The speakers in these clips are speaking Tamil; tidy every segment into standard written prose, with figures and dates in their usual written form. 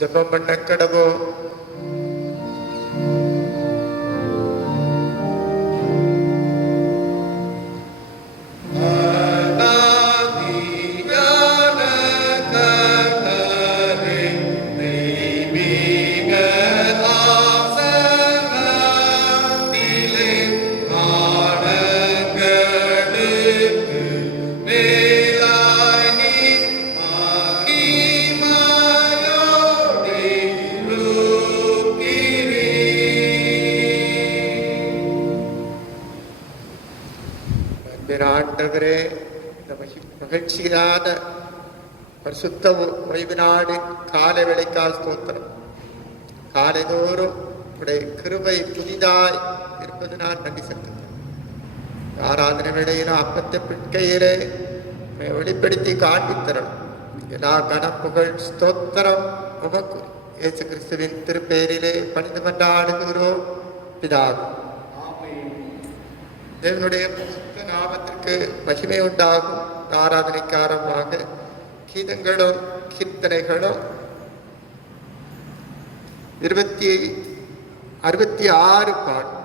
ஜெபம் பண்ண கடவோம். ஆண்டவரே, இந்த மகிழ்ச்சியான பரிசுத்த ஓய்வு நாளின் காலை வேளைக்கால் ஸ்தோத்திரம். காலைதோறும் உடைய கிருபை புதிதாய் இருப்பது நான் நன்றி செலுத்துகிறேன். ஆராதனை வேளையிலும் அப்பத்தை பிட்கையிலே வெளிப்படுத்தி காண்பித்தரணும். எல்லா கனப்புகள் ஸ்தோத்திரம் உமக்கு இயேசு கிறிஸ்துவின் திருப்பெயரிலே பணிந்து கொண்டாடுகிறோம் பிதாவே. தேவனுடைய நாமத்திற்கு மகிமை உண்டாகும். ஆராதனைக்காரமாக கீதங்களும் கீர்த்தனைகளும் 66 பாடும்.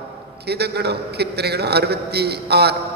கீதங்களும் கீர்த்தனைகளும் 66.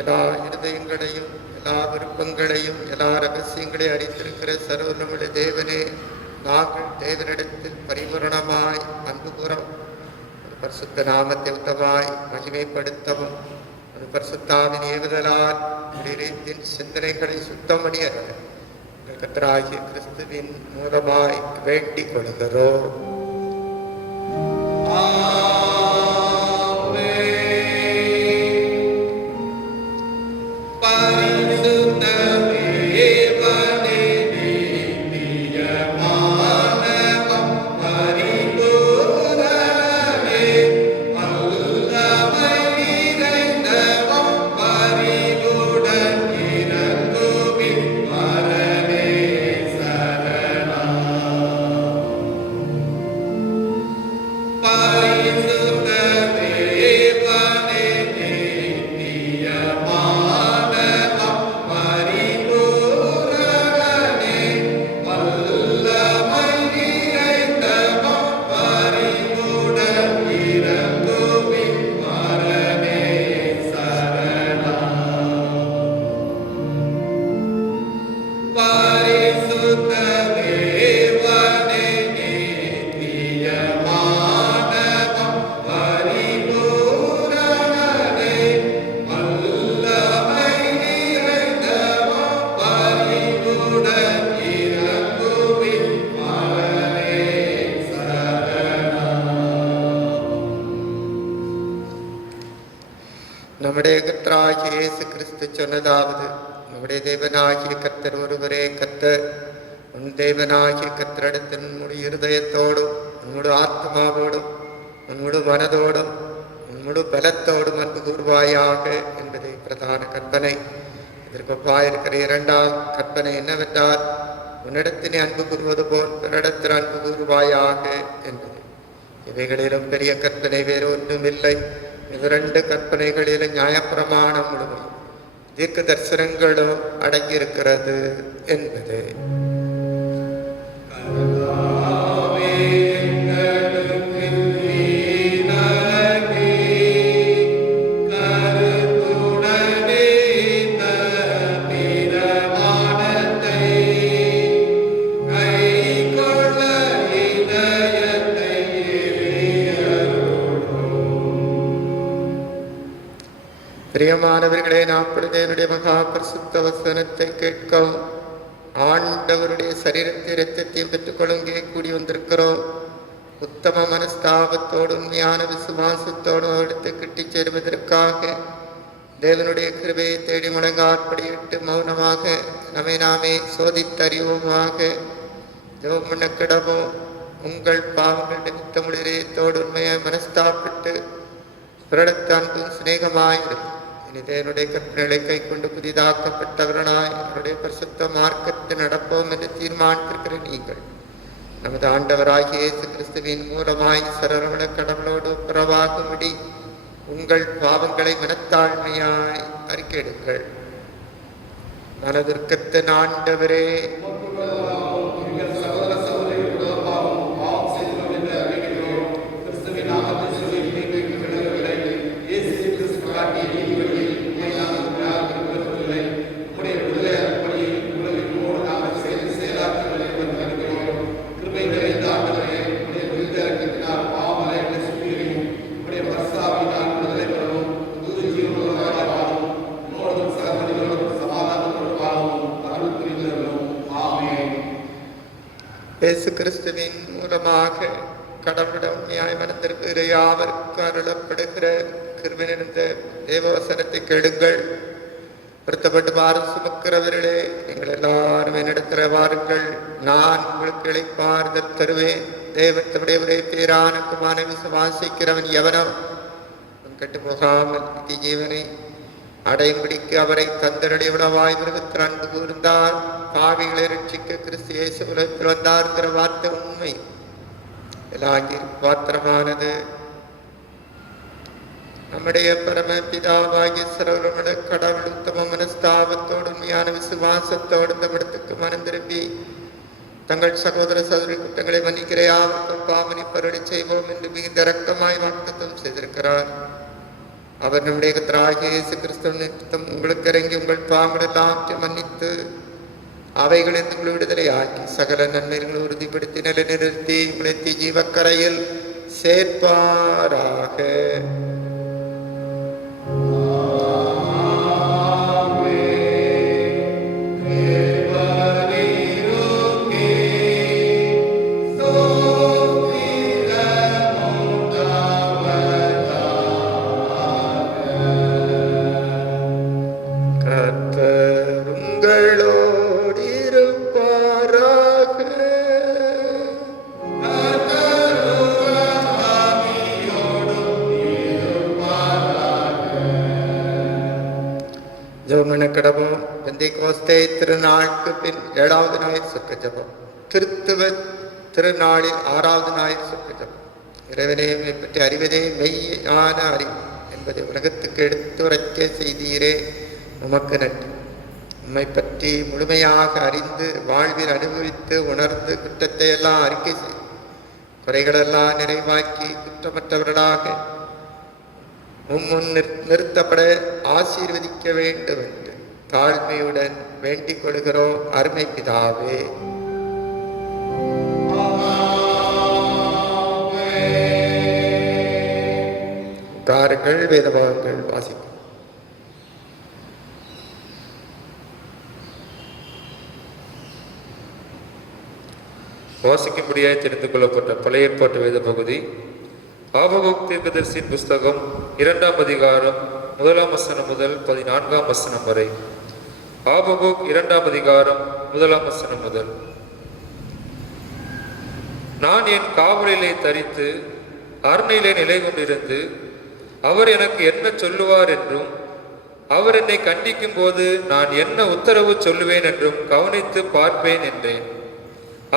எல்லா இருதயங்களையும் எல்லா விருப்பங்களையும் எல்லா ரகசியங்களையும் அறிந்திருக்கிற சர்வநமுடைய தேவனே, நாங்கள் தேவனிடத்தில் பரிபூரணமாய் அன்பு கூறும் பரிசுத்த நாமத்தை உத்தமாய் மகிமைப்படுத்தவும் அது பரிசுத்தாவின் ஏவுதலால் இதயத்தின் சிந்தனைகளை சுத்தமணிய கர்த்தராகிய கிறிஸ்துவின் மூலமாய் வேண்டிக் கொள்கிறோம். பரிசுத்த நம்முடைய கர்த்தராகிய இயேசு கிறிஸ்து சொன்னதாவது, நம்முடைய தேவனாகிய கர்த்தர் ஒருவரே கர்த்தர். உன் தேவனாகிய கர்த்தரிடத்தில் உன்னுடைய இருதயத்தோடும் உன்னுடைய ஆத்மாவோடும் உன்னுடைய மனதோடும் உன்னுடைய பலத்தோடும் அன்பு கூறுவாயாக என்பதே பிரதான கற்பனை. இதற்கு ஒப்பாயிருக்கிற இரண்டாம் கற்பனை என்னவென்றால், உன்னிடத்தினை அன்பு கூறுவது போல் பிறரிடத்தில் அன்பு கூறுவாயாக என்பது. இவைகளிலும் பெரிய கற்பனை வேறு ஒன்றுமில்லை. இவ்விரண்டு கற்பனைகளிலும் நியாயப்பிரமாணம் முழுமையும் தீர்க்க தரிசனங்களும் அடங்கியிருக்கிறது என்பது. பிரியமானவர்களே, நாம் என்னுடைய மகா பரிசுத்த வசனத்தை கேட்கவும் ஆண்டவருடைய சரீரத்தை இரத்தத்தையும் பெற்றுக்கொள்ளும் கூடி வந்திருக்கிறோம். உத்தம மனஸ்தாபத்தோடு உண்மையான விசுவாசத்தோடு அவரிடத்தை கிட்டிச் சேருவதற்காக தேவனுடைய கிருபையை தேடி முழங்காற்படியிட்டு மௌனமாக நம்மை நாமே சோதித்தறிவோமாக. ஜெபம் பண்ண கிடவோம். உங்கள் பாவங்கள் நிமித்தமுடைய இதயத்தோடு உண்மையாய் மனஸ்தாப்பிட்டு பிறடத்த அன்பும் சிநேகமாயிருக்கும். இனி தேவனுடைய கற்பனைகளை கை கொண்டு புதிதாக்கப்பட்டவர்களாய் அவருடைய பரிசுத்த மார்க்கத்தில் நடப்போம் என்று தீர்மானித்திருக்கிற நீங்கள் நமது ஆண்டவராகிய இயேசு கிறிஸ்துவின் மூலமாய் சரவண கடவுளோடு புறவாகும்படி உங்கள் பாவங்களை மனத்தாழ்மையாய் அறிக்கையிடுங்கள். மனதுர்க்கத்தின் ஆண்டவரே, இயேசு கிறிஸ்துவின் மூலமாக கடவுளிடம் நியாயமனத்திற்கு யாவருக்கு அருளப்படுகிற கிருபை நிறைந்த தேவவசனத்தை கேளுங்கள். வருத்தப்பட்டு பாரம் சுமக்கிறவர்களே, நீங்கள் எல்லாரும் என்னிடத்தில் வாருங்கள், நான் உங்களுக்கு இளைப்பாறுதல் தருவேன். தேவனுடைய ஒரே பேரான குமாரனை விசுவாசிக்கிறவன் எவனோ கெட்டு போகாமல் நித்திய ஜீவனை அடையும்படிக்கு அவரை தந்தருடைய உணவாய் மிருகத்தில் அன்பு கூர்ந்தார். பாவிகளை ரட்சிக்க கிறிஸ்து இயேசு உலகத்தில் வந்தார்கிற வார்த்தை உண்மை. எல்லாங்கிற பாத்திரமானது நம்முடைய பரம பிதாவாகிய சர்வலோக கடவுள் உத்தம மனஸ்தாபத்தோடு உண்மையான விசுவாசத்தோடு இந்த இடத்துக்கு மனம் திரும்பி தங்கள் சகோதர சகோதரி குற்றங்களை மன்னிக்கிற யாருக்கும் பாவனை பருளை செய்வோம் என்று மிகுந்த இரக்கமாய் வாக்குத்தத்தம் செய்திருக்கிறார். அவர் நம்முடைய கர்த்தராகிய இயேசு கிறிஸ்து நிமித்தம் உங்களுக்கு இறங்கி உங்கள் பாவங்களெல்லாம் மன்னித்து அவைகளில் உங்களை விடுதலை ஆக்கி சகல நன்மைகளை உறுதிப்படுத்தி நிலைநிறுத்தி உங்களை ஜீவக்கரையில் சேர்ப்பாராக. கடவும் பெந்தேகோஸ்தே திருநாளுக்கு பின் 7வது ஞாயிறு சொர்க்க ஜெபம். திருத்துவ திருநாளில் 6வது ஞாயிறு சொர்க்க ஜெபம். இறைவனை பற்றி அறிவதே மெய்யான அறிவு என்பதை உலகத்துக்கு எடுத்துரைக்க செய்தீரே, உமக்கு நன்றி. உம்மை பற்றி முழுமையாக அறிந்து வாழ்வில் அனுபவித்து உணர்ந்து குற்றத்தை எல்லாம் அறிக்கை செய்து குறைகளெல்லாம் நிறைவாக்கி குற்றமற்றவர்களாக முன் நிறுத்தப்பட ஆசீர்வதிக்க வேண்டும் என்று தாழ்மையுடன் வேண்டிக் கொள்கிறோம் அருமை பிதாவே. காரங்கள் வேதபாகங்கள் வாசிக்கும். வாசிக்கும்படியாய் தெரிந்து கொள்ளப்பட்ட பழைய ஏற்பாட்டு வேத பகுதி ஆபகுக் தீர்க்கதரிசியின் புஸ்தகம் 2ஆம் அதிகாரம் 1 வசனம் முதல் 14 வசனம் வரை. ஆபகுக் 2 அதிகாரம் 1 வசனம் முதல். நான் என் காவலிலே தரித்து அரணிலே நிலை கொண்டிருந்து அவர் எனக்கு என்ன சொல்லுவார் என்றும் அவர் என்னை கண்டிக்கும் போது நான் என்ன உத்தரவு சொல்லுவேன் என்றும் கவனித்து பார்ப்பேன் என்றேன்.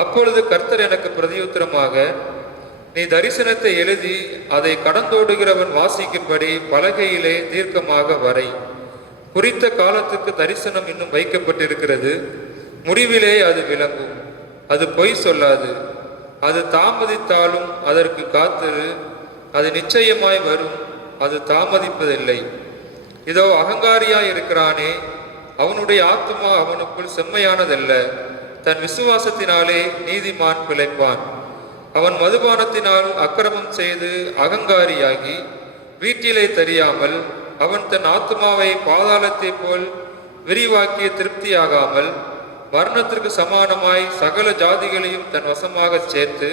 அப்பொழுது கர்த்தர் எனக்கு பிரதியுத்தரமாக, நீ தரிசனத்தை எழுதி அதை கடந்தோடுகிறவன் வாசிக்கும்படி பலகையிலே தீர்க்கமாக வரை. குறித்த காலத்துக்கு தரிசனம் இன்னும் வைக்கப்பட்டிருக்கிறது. முடிவிலே அது விளங்கும். அது பொய் சொல்லாது. அது தாமதித்தாலும் அதற்கு காத்திரு. அது நிச்சயமாய் வரும். அது தாமதிப்பதில்லை. இதோ அகங்காரியாய் இருக்கிறானே, அவனுடைய ஆத்துமா அவனுக்குள் செம்மையானதல்ல. தன் விசுவாசத்தினாலே நீதிமான் பிழைப்பான். அவன் மதுபானத்தினால் அக்கிரமம் செய்து அகங்காரியாகி வீட்டிலே தெரியாமல் அவன் தன் ஆத்துமாவை பாதாளத்தை போல் விரிவாக்கிய திருப்தியாகாமல் மரணத்திற்கு சமானமாய் சகல ஜாதிகளையும் தன் வசமாக சேர்த்து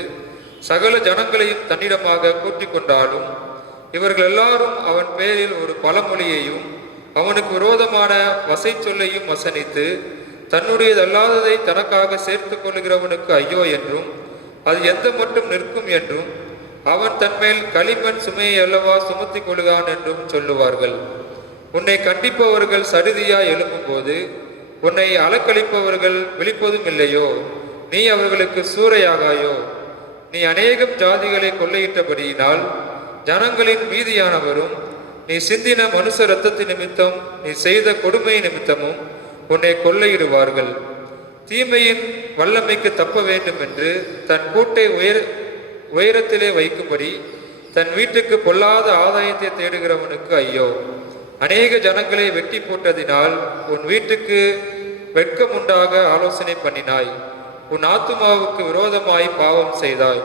சகல ஜனங்களையும் தன்னிடமாக கூட்டிக் கொண்டாலும் இவர்கள் எல்லாரும் அவன் பேரில் ஒரு பழமொழியையும் அவனுக்கு விரோதமான வசை சொல்லையும் வசனித்து தன்னுடையதல்லாததை தனக்காக சேர்த்து கொள்ளுகிறவனுக்கு ஐயோ என்றும் அது எந்த மட்டும் நிற்கும் என்றும் அவன் தன்மேல் களிமண் சுமையை அல்லவா சுமத்தி கொள்ளுகான் என்றும் சொல்லுவார்கள். உன்னை கண்டிப்பவர்கள் சடுதியாய் எழும்பும்போது உன்னை அலக்களிப்பவர்கள் விழிப்பதும் இல்லையோ? நீ அவர்களுக்கு சூறையாகாயோ? நீ அநேகம் ஜாதிகளை கொள்ளையிட்டபடியினால் ஜனங்களின் மீதியானவரும் நீ சிந்தின மனுஷ இரத்தத்தின் நிமித்தம் நீ செய்த கொடுமை நிமித்தமும் உன்னை கொள்ளையிடுவார்கள். தீமையின் வல்லமைக்கு தப்ப வேண்டும் என்று தன் கூட்டை உயரத்திலே வைக்கும்படி தன் வீட்டுக்கு பொல்லாத ஆதாயத்தை தேடுகிறவனுக்கு ஐயோ! அநேக ஜனங்களை வெட்டி போட்டதினால் உன் வீட்டுக்கு வெட்கம் உண்டாக ஆலோசனை பண்ணினாய். உன் ஆத்துமாவுக்கு விரோதமாய் பாவம் செய்தாய்.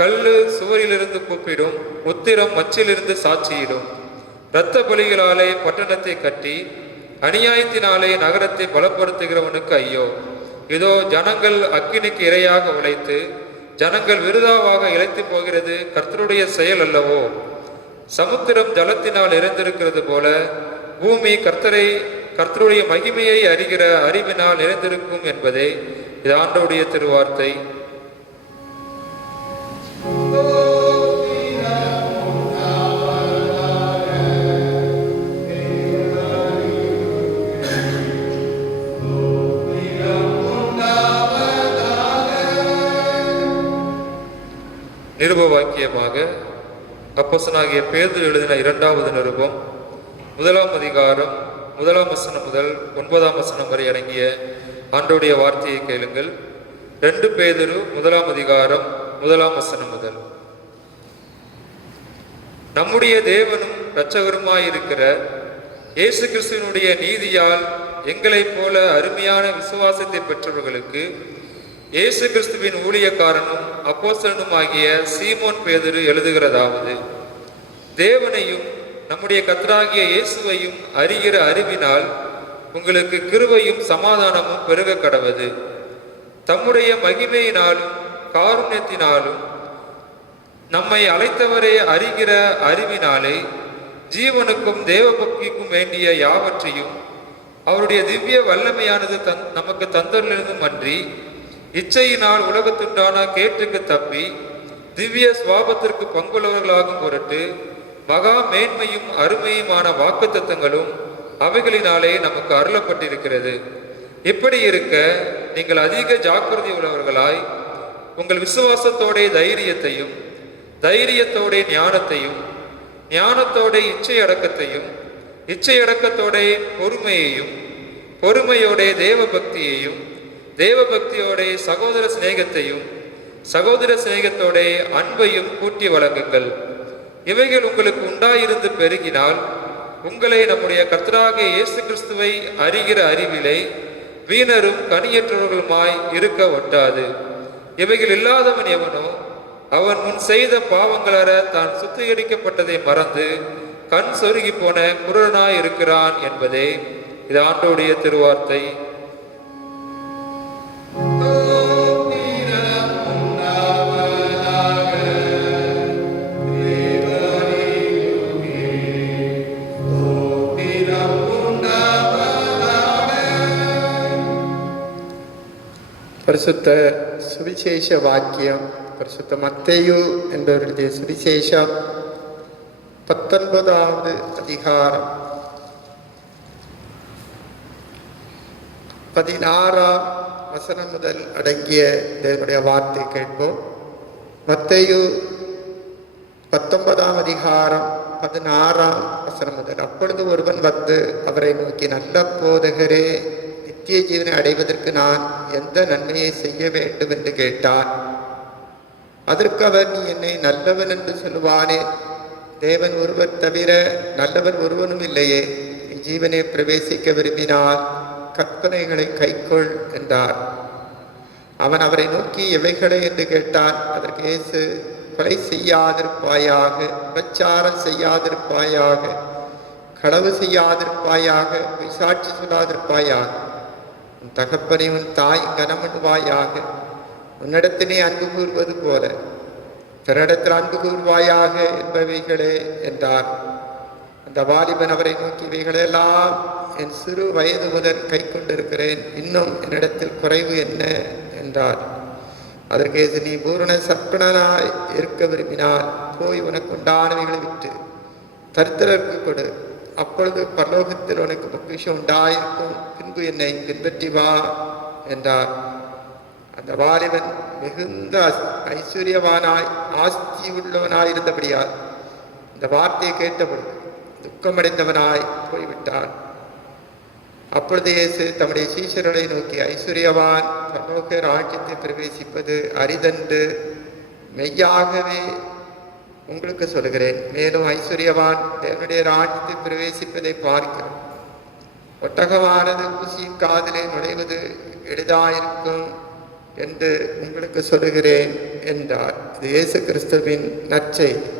கல்லு சுவரிலிருந்து கூப்பிடும், உத்திரம் மச்சிலிருந்து சாட்சியிடும். இரத்த பலிகளாலே பட்டணத்தை கட்டி அநியாயத்தினாலே நகரத்தை பலப்படுத்துகிறவனுக்கு ஐயோ! இதோ ஜனங்கள் அக்கினிக்கு இரையாக உழைத்து ஜனங்கள் விருதாவாக இழைத்து போகிறது கர்த்தருடைய செயல் அல்லவோ? சமுத்திரம் ஜலத்தினால் நிறைந்திருக்கிறது போல பூமி கர்த்தருடைய மகிமையை அறிகிற அறிவினால் நிறைந்திருக்கும் என்பதே இது ஆண்டவருடைய திருவார்த்தை. நிருப வாக்கியமாக அப்போஸ்தலனாகிய பேதுரு எழுதின 2வது நிருபம் 1 அதிகாரம் 1 வசனம் முதல் 9 வசனம் வரை அடங்கிய ஆண்டவருடைய வார்த்தையை கேளுங்கள். 2 பேதுரு 1 அதிகாரம் 1 வசனம் முதல். நம்முடைய தேவனும் இரட்சகருமாயிருக்கிற இயேசு கிறிஸ்துவினுடைய நீதியால் எங்களைப் போல அருமையான விசுவாசத்தை பெற்றவர்களுக்கு இயேசு கிறிஸ்துவின் ஊழியக்காரனும் அப்போஸ்தலனும் ஆகிய சீமோன் பேதுரு எழுதுகிறதாவது, தேவனையும் நம்முடைய கர்த்தராகிய இயேசுவையும் அறிகிற அறிவினால் உங்களுக்கு கிருபையும் சமாதானமும் பெருக கடவது. தம்முடைய மகிமையினாலும் காருண்யத்தினாலும் நம்மை அழைத்தவரை அறிகிற அறிவினாலே ஜீவனுக்கும் தேவ பக்திக்கும் வேண்டிய யாவற்றையும் அவருடைய திவ்ய வல்லமையானது நமக்கு தந்தரிலிருந்தும் அன்றி இச்சையினால் உலகத்துண்டான கேட்டுக்கு தப்பி திவ்ய சுவாபத்திற்கு பங்குள்ளவர்களாகும் பொருட்டு மகா மேன்மையும் அருமையுமான வாக்குத்தத்தங்களும் அவைகளினாலே நமக்கு அருளப்பட்டிருக்கிறது. இப்படி இருக்க நீங்கள் அதிக ஜாக்கிரதை உள்ளவர்களாய் உங்கள் விசுவாசத்தோட தைரியத்தையும், தைரியத்தோட ஞானத்தையும், ஞானத்தோட இச்சை அடக்கத்தையும், இச்சை அடக்கத்தோட பொறுமையையும், பொறுமையோட தேவ பக்தியையும், தேவ பக்தியோட சகோதர சிநேகத்தையும், சகோதர சிநேகத்தோட அன்பையும் கூட்டி வழங்குங்கள். இவைகள் உங்களுக்கு உண்டாயிருந்து பெருகினால் உங்களை நம்முடைய கர்த்தராகிய இயேசு கிறிஸ்துவை அறிகிற அறிவிலே வீணரும் கனியற்றவர்களுமாய் இருக்க ஒட்டாது. இவைகள் இல்லாதவன் எவனோ அவன் முன் செய்த பாவங்களற தான் சுத்திகரிக்கப்பட்டதை மறந்து கண் சொருகி போன குருடனாய் இருக்கிறான் என்பதே இது ஆண்டவருடைய திருவார்த்தை. பரிசுத்த சுவிசேஷ வாக்கியம் பரிசுத்த மத்தேயு என்பவருடைய சுவிசேஷம் 19வது அதிகாரம் 16ஆம் வசனம் முதல் அடங்கிய தேவனுடைய வார்த்தை கேட்போம். மத்தேயு 19ஆம் அதிகாரம் 16ஆம் வசனம் முதல். அப்பொழுது ஒருவன் வந்து அவரை நோக்கி, நல்ல போதகரே, நித்திய ஜீவனை அடைவதற்கு நான் எந்த நன்மையை செய்ய வேண்டும் என்று கேட்டான். அதற்கு அவர், நீ என்னை நல்லவன் என்று சொல்லுவானே, தேவன் ஒருவர் தவிர நல்லவன் ஒருவனும் இல்லையே. நீ ஜீவனை பிரவேசிக்க விரும்பினால் கற்பனைகளை கைக்கொள் என்றார். அவன் அவரை நோக்கி, எவைகளை என்று கேட்டான். அதற்கு இயேசு, கொலை செய்யாதிருப்பாயாக, விபச்சாரம் செய்யாதிருப்பாயாக, களவு செய்யாதிருப்பாயாக, பொய்சாட்சி சொல்லாதிருப்பாயாக, உன் தகப்பனை உன் தாய் கனமண்ணுவாயாக, உன்னிடத்தினே அன்பு கூறுவது போல பிறனிடத்தில் அன்பு கூறுவாயாக என்பவைகளே என்றார். அந்த வாலிபன் அவரை நோக்கி, இவைகளெல்லாம் என் சிறு வயது முதல் கை கொண்டிருக்கிறேன், இன்னும் என்னிடத்தில் குறைவு என்ன என்றார். அதற்கு இயேசு, நீ பூரண சற்பனாய் இருக்க விரும்பினால் போய் உனக்கு உண்டானவைகளை விட்டு தரித்திரருக்கு கொடு, அப்பொழுது பரலோகத்தில் உனக்கு பொக்கிஷம் உண்டாயிருக்கும், பின்பு என்னை பின்பற்றி வா என்றார். அந்த வாலிபன் மிகுந்த ஐஸ்வர்யவானாய் ஆஸ்தி உள்ளவனாயிருந்தபடியால் இந்த வார்த்தையை கேட்டபொழுது துக்கமடைந்தவனாய் போய்விட்டான். அப்பொழுது இயேசு தம்முடைய சீஷர்களை நோக்கி, ஐஸ்வர்யவான் பரலோக ராஜ்யத்தை பிரவேசிப்பது அரிதென்று மெய்யாகவே உங்களுக்கு சொல்கிறேன். மேலும் ஐஸ்வர்யவான் தேவனுடைய ராஜ்யத்தை பிரவேசிப்பதை பார்க்கிறோம். ஒட்டகமானது ஊசியின் காதிலே நுழைவது எளிதாயிருக்கும் என்று உங்களுக்கு சொல்லுகிறேன் என்றார். இது இயேசு கிறிஸ்துவின் நற்செய்தி.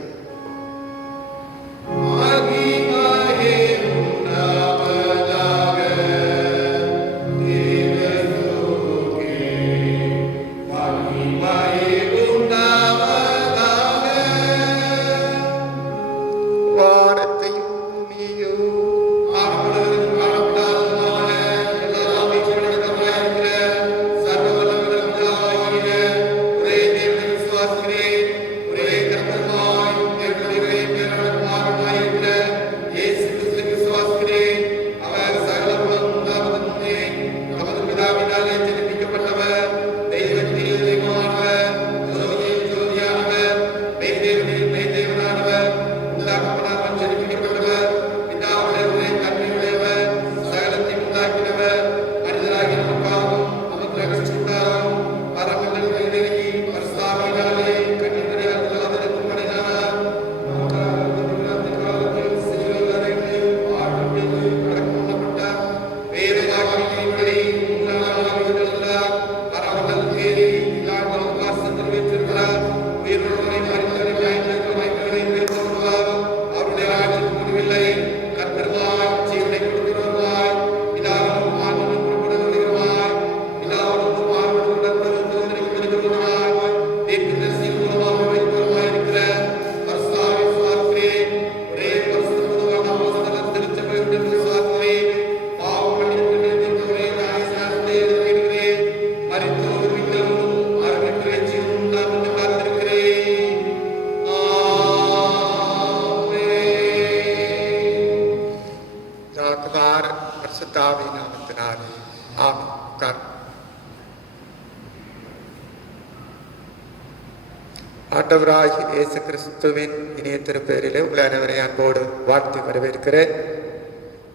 ஆண்டவராகிய இயேசு கிறிஸ்துவின் இனிய திருப்பெயரிலே உங்கள் அனைவரை அன்போடு வாழ்த்து வரவேற்கிறேன்.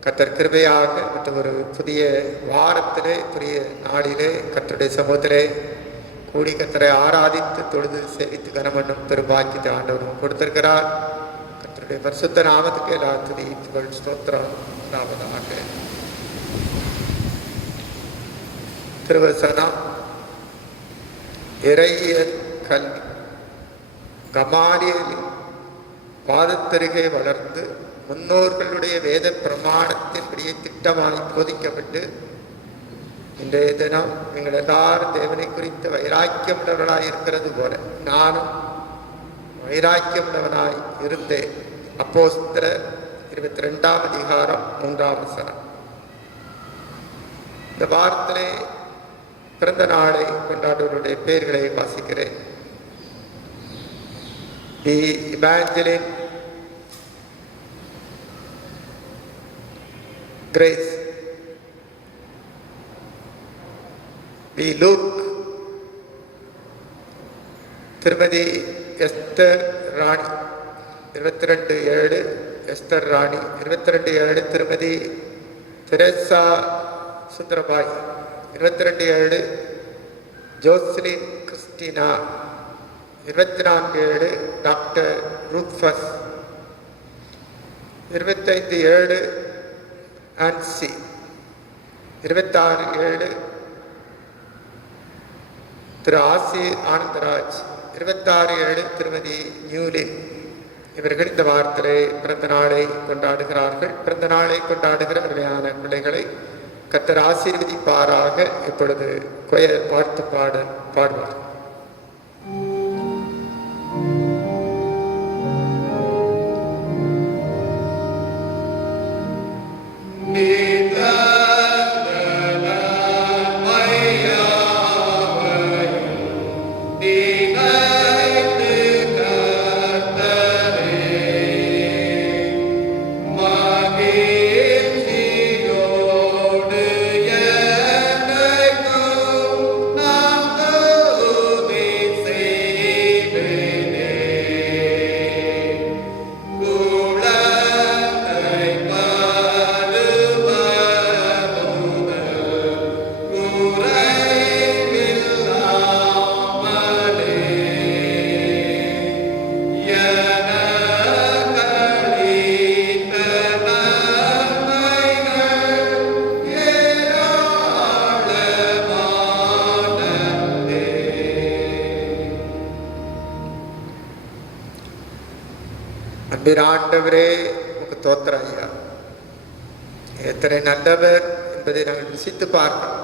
கர்த்தர் கிருபையாக மற்றும் ஒரு புதிய வாரத்திலே, புதிய நாளிலே கர்த்தருடைய சமூகத்திலே கூடி கர்த்தரை ஆராதித்து தொழுது சேவித்து கனமண்ணும் பெரும்பாக்கியத்தை ஆண்டவரும் கொடுத்திருக்கிறார். கர்த்தருடைய பரிசுத்த நாமத்துக்கு எல்லா துதி புகழ் ஸ்தோத்திரம் உண்டாவதாக. திருவசனம், இறையியல் கல்வி. கமாலியலின் பாதத்தருகே வளர்ந்து முன்னோர்களுடைய வேத பிரமாணத்தின்படியே திட்டமாய் போதிக்கப்பட்டு இன்றைய தினம் எங்கள் எல்லாரும் தேவனை குறித்து வைராக்கியம் உள்ளவர்களாய் இருக்கிறது போல நானும் வைராக்கியம் உள்ளவனாய் இருந்தேன். அப்போஸ்தலர் 22ஆம் அதிகாரம் 3ஆம் வசனம். இந்த வாரத்திலே பிறந்த நாளை கொண்டாடுவருடைய பெயர்களை வாசிக்கிறேன். தி இவாஞ்சலின் கிரேஸ், வி லூக், திருமதி எஸ்தர் ராணி 22/7, எஸ்தர் ராணி 22/7, திருமதி தெரேசா சுந்தரபாய் 22/7, ஜோஸ்லின் கிறிஸ்டினா 24/7, டாக்டர் ரூத்ஃபஸ் 25/7, ஆன்சி 26/7, திரு ஆசி ஆனந்தராஜ் 26/7, திருமதி நியூலி. இவர்கள் இந்த வாரத்திலே பிறந்த நாளை கொண்டாடுகிறார்கள். பிறந்த நாளை கொண்டாடுகிற அருமையான பிள்ளைகளை கர்த்தர் ஆசீர்வதிப்பாராக. இப்பொழுது கொயர் பார்த்து பாடுவார். ஆண்டவரே உமக்கு தோத்திரம் ஐயா, எத்தனை நல்லவர் என்பதை நாங்கள் ருசித்து பார்க்கிறோம்.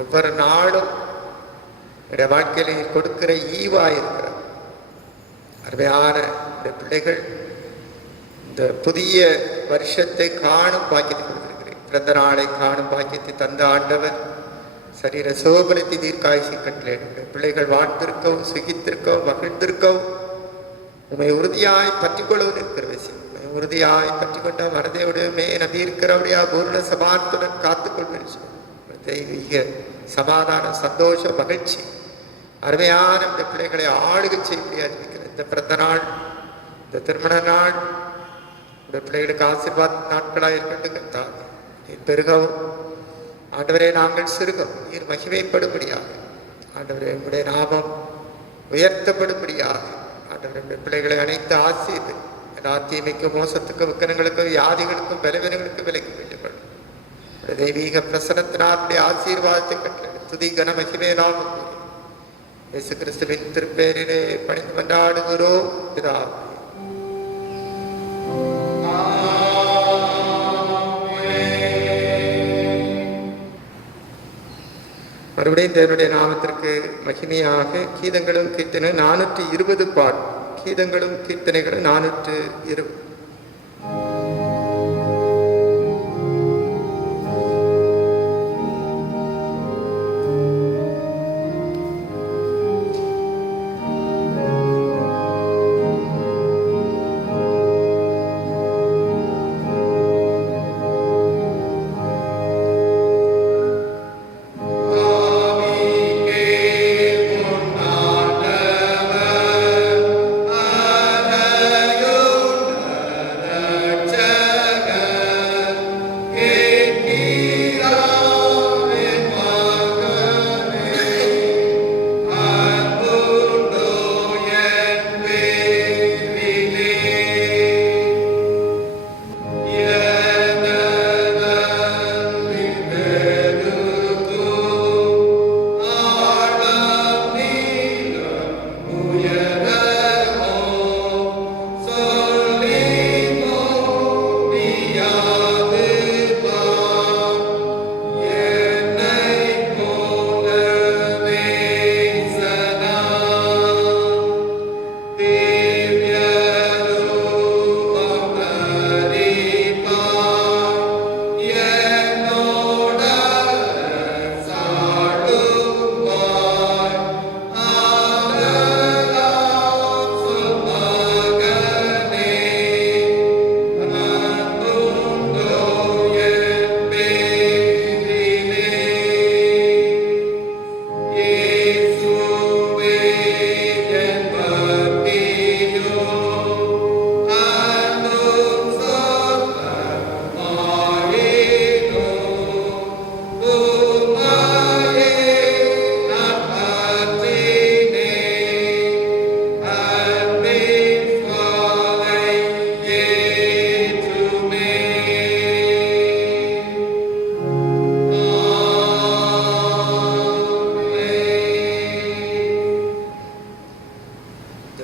ஒவ்வொரு நாளும் என்னுடைய வாழ்க்கையில் கொடுக்கிற ஈவாயிருக்கிறார். அருமையான இந்த பிள்ளைகள் இந்த புதிய வருஷத்தை காணும் பாக்கியத்தை கொடுத்திருக்கிறேன். பிறந்த நாளை காணும் பாக்கியத்தை தந்த ஆண்டவர் சரீர சோபலத்தை தீர்க்காய்ச்சி கட்டளை பிள்ளைகள் வாழ்ந்திருக்கவும் சுகித்திருக்கவும் மகிழ்ந்திருக்கவும் உண்மை உறுதியாய் பற்றிக்கொள்ளவும் இருக்கிற விஷயம். உறுதியாய் பற்றி கொண்ட மனதையுடையமே நம்பி இருக்கிறவரையா பூர்ண சமானத்துடன் காத்துக்கொள்வேன். தெய்வீக சமாதானம், சந்தோஷம், மகிழ்ச்சி அருமையான இந்த பிள்ளைகளை ஆளுகை செய்ய அறிவிக்கிற இந்த பிறந்த நாள், இந்த திருமண நாள் இந்த பிள்ளைகளுக்கு ஆசீர்வாத நாட்களாக இருக்கட்டும். நீர் பெருகவும் ஆண்டவரே, நாங்கள் சிறுகவும் நீர் மகிமைப்படும்படியாக ஆண்டவரே உங்களுடைய நாமம் உயர்த்தப்படும்படியாக ஆண்டவருடைய பிள்ளைகளை அனைத்து ஆசீர்வதி. எல்லா தீமைக்கும், மோசத்துக்கும், விக்கனங்களுக்கும், வியாதிகளுக்கும், பலவீனங்களுக்கும் விலக்கி வேண்டும். தெய்வீக பிரசனத்தினாருடைய ஆசீர்வாதத்தை கட்டளை துதி கன மகிமையெல்லாம் இயேசு கிறிஸ்துவின் திருப்பேரிலே பணிந்து கொண்டாடுகிறோம் பிதாவே. மறுபடியும் தேவனுடைய நாமத்திற்கு மகிமையாக கீதங்களும் கீர்த்தனை 420 பாட்டு. கீதங்களும் கீர்த்தனைகளும் 420.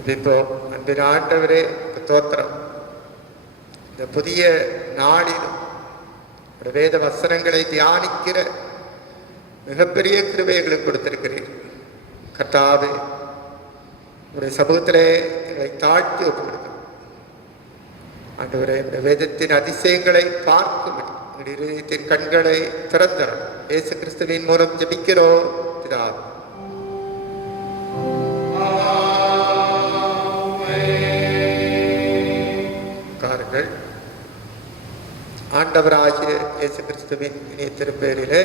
ஜெபிப்போம். அன்பின் ஆண்டவரே, ஸ்தோத்திரம். இந்த புதிய நாளிலும் ஒரு வேத வசனங்களை தியானிக்கிற மிகப்பெரிய கிருபைகளை கொடுத்திருக்கிறீர். கர்த்தாவே, உடைய சமூகத்திலே எங்களை தாழ்த்தி ஒப்புக்கொடுக்கிறோம். ஆண்டவரே, இந்த வேதத்தின் அதிசயங்களை பார்க்கும் இதயத்தின் கண்களை திறந்தரும். இயேசு கிறிஸ்துவின் மூலம் ஜெபிக்கிறோம் பிதாவே. காருங்கள். ஆண்டவராகிய இயேசு கிறிஸ்துவின் இனிய திருப்பெயரிலே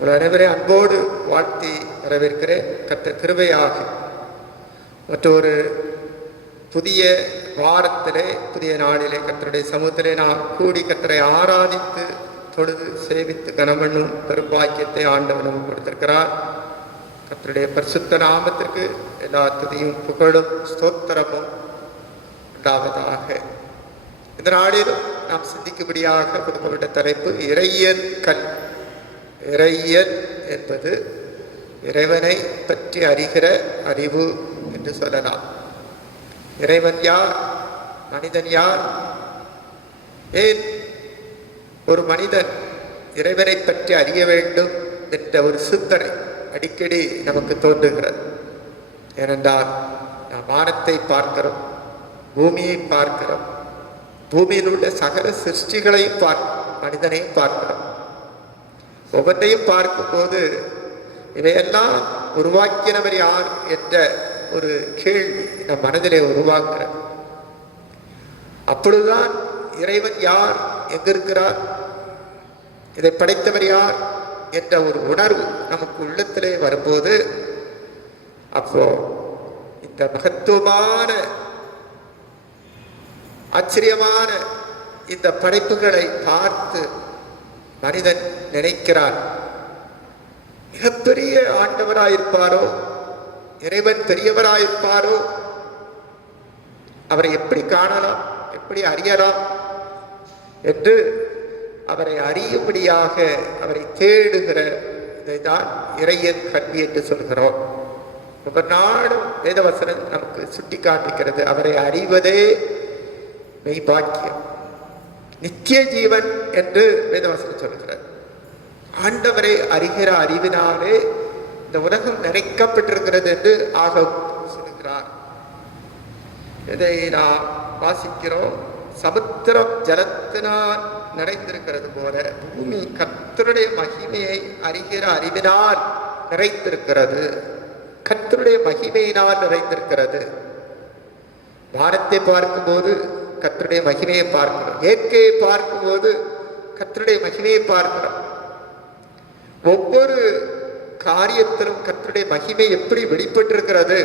ஒரு அனைவரை அன்போடு வாழ்த்தி வரவேற்கிறேன். கர்த்தர் கிருபையாக மற்றொரு புதிய வாரத்திலே, புதிய நாளிலே கர்த்தருடைய சமூகத்திலே நாம் கூடி கர்த்தரை ஆராதித்து தொழுது சேவித்து கனமண்ணும் பெரும்பாக்கியத்தை ஆண்டவர் நமக்கு கொடுத்திருக்கிறார். கர்த்தருடைய பரிசுத்த நாமத்திற்கு எல்லா துதியும் புகழும் ஸ்தோத்திரமும் உண்டாவதாக. இந்த நாளிலும் நாம் சிந்திக்கும்படியாக கொடுக்கப்பட்ட தலைப்பு இறையியல் கல். இறையியல் என்பது இறைவனை பற்றி அறிகிற அறிவு என்று சொல்லலாம். இறைவன் யார்? மனிதன் யார்? ஏன் ஒரு மனிதன் இறைவனை பற்றி அறிய வேண்டும் என்ற ஒரு சிந்தனை அடிக்கடி நமக்கு தோன்றுகிறது. ஏனென்றால் நாம் வானத்தை பார்க்கிறோம், பூமியை பார்க்கிறோம், பூமியில் உள்ள சகல சிருஷ்டிகளையும் மனிதனையும் பார்க்கிறோம். ஒவ்வொன்றையும் பார்க்கும்போது இவையெல்லாம் உருவாக்கினவர் யார் என்ற ஒரு கேள்வி நம் மனதிலே உருவாக்குறது. அப்பொழுதுதான் இறைவன் யார், எங்கிருக்கிறார், இதை படைத்தவர் யார் என்ற ஒரு உணர்வு நமக்கு உள்ளத்திலே வரும்போது, அப்போ இந்த மகத்துவமான ஆச்சரியமான இந்த படைப்புகளை பார்த்து மனிதன் நினைக்கிறான், மிகப்பெரிய ஆண்டவராயிருப்பாரோ, இறைவன் பெரியவராயிருப்பாரோ, அவரை எப்படி காணலாம், எப்படி அறியலாம் என்று அவரை அறியும்படியாக அவரை தேடுகிற இதைதான் இறையியல் கல்வி என்று சொல்கிறோம். ஒவ்வொரு நாளும் வேதவசனம் நமக்கு சுட்டி காட்டுகிறது, அவரை அறிவதே மெய்பாக்கியம், நித்திய ஜீவன் என்று வேதவசனம் சொல்கிறது. ஆண்டவரை அறிகிற அறிவினாலே இந்த உலகம் நிறைக்கப்பட்டிருக்கிறது என்று ஆக சொல்கிறார். இதை நாம் வாசிக்கிறோம். சமுத்திரம் ஜலத்தினால் நிறைந்திருக்கிறது போல பூமி கர்த்தருடைய மகிமையை அறிகிற அறிவினால் நிறைந்திருக்கிறது. கர்த்தருடைய மகிமையினால் நிறைந்திருக்கிறது. வானத்தை பார்க்கும்போது கர்த்தருடைய மகிமையை பார்க்கிறோம், இயற்கையை பார்க்கும்போது கர்த்தருடைய மகிமையை பார்க்கிறோம். ஒவ்வொரு காரியத்திலும் கர்த்தருடைய மகிமை எப்படி வெளிப்பட்டிருக்கிறது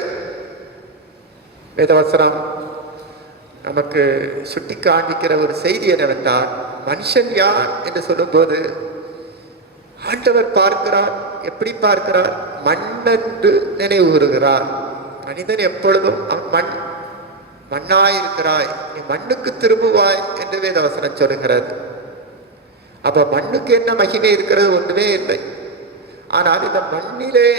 வேதவசனம் நமக்கு சுட்டி காண்பிக்கிற ஒரு செய்தி என்னவென்றால், மனுஷன் யார் என்று சொல்லும்போது ஆண்டவர் பார்க்கிறார். எப்படி பார்க்கிறார்? மண்ணென்று நினைவு கூறுகிறார். மனிதன் எப்பொழுதும் மண்ணாயிருக்கிறாய், நீ மண்ணுக்கு திரும்புவாய் என்று வேதவசனம் சொல்லுகிறது. அப்ப மண்ணுக்கு என்ன மகிமை இருக்கிறது? ஒன்றுமே இல்லை. ஆனால் இந்த மண்ணிலே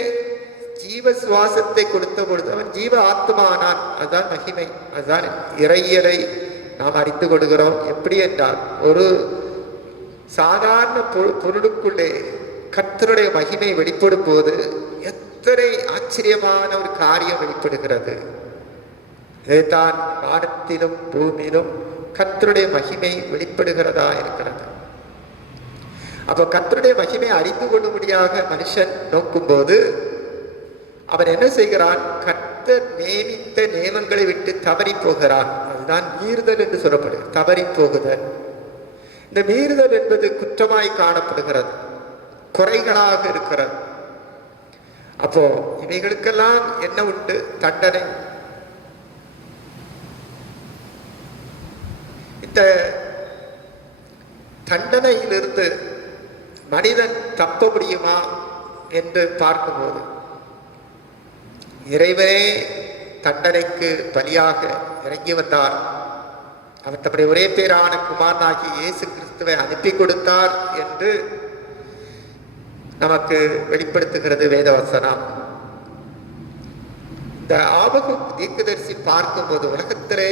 ஜீவ சுவாசத்தை கொடுத்த பொழுது அவன் ஜீவ ஆத்மானான். அதுதான் மகிமை, அதுதான் இறையியலை நாம் அறிந்து கொள்கிறோம். எப்படி என்றால், ஒரு சாதாரண பொருளுக்குள்ளே கர்த்தருடைய மகிமை வெளிப்படும் போது எத்தனை ஆச்சரியமான ஒரு காரியம் வெளிப்படுகிறது. இதைத்தான் வானத்திலும் பூமியிலும் கர்த்தருடைய மகிமை வெளிப்படுகிறதா இருக்கிறது. அப்போ கர்த்தருடைய மகிமை அறிந்து கொள்ளும்படியாக மனுஷன் நோக்கும்போது அவன் என்ன செய்கிறான்? கர்த்தர் நியமித்த நியமங்களை விட்டு தவறி போகிறான். அதுதான் மீறுதல் என்று சொல்லப்படுகிறது. தவறி போகுதல். இந்த மீறுதல் என்பது குற்றமாய் காணப்படுகிறது, குறைகளாக இருக்கிறது. அப்போ இவைகளுக்கெல்லாம் என்ன உண்டு? தண்டனை. இந்த தண்டனையிலிருந்து மனிதன் தப்ப முடியுமா என்று பார்க்கும்போது, இறைவனே தண்டனைக்கு பலியாக இறங்கி வந்தார். அவர் தம்முடைய ஒரே பேரான குமாரனாகிய இயேசு கிறிஸ்துவை அனுப்பி கொடுத்தார் என்று நமக்கு வெளிப்படுத்துகிறது வேதவசனம். இந்த ஆபகுக் தீர்க்கதரிசி பார்க்கும்போது உலகத்திலே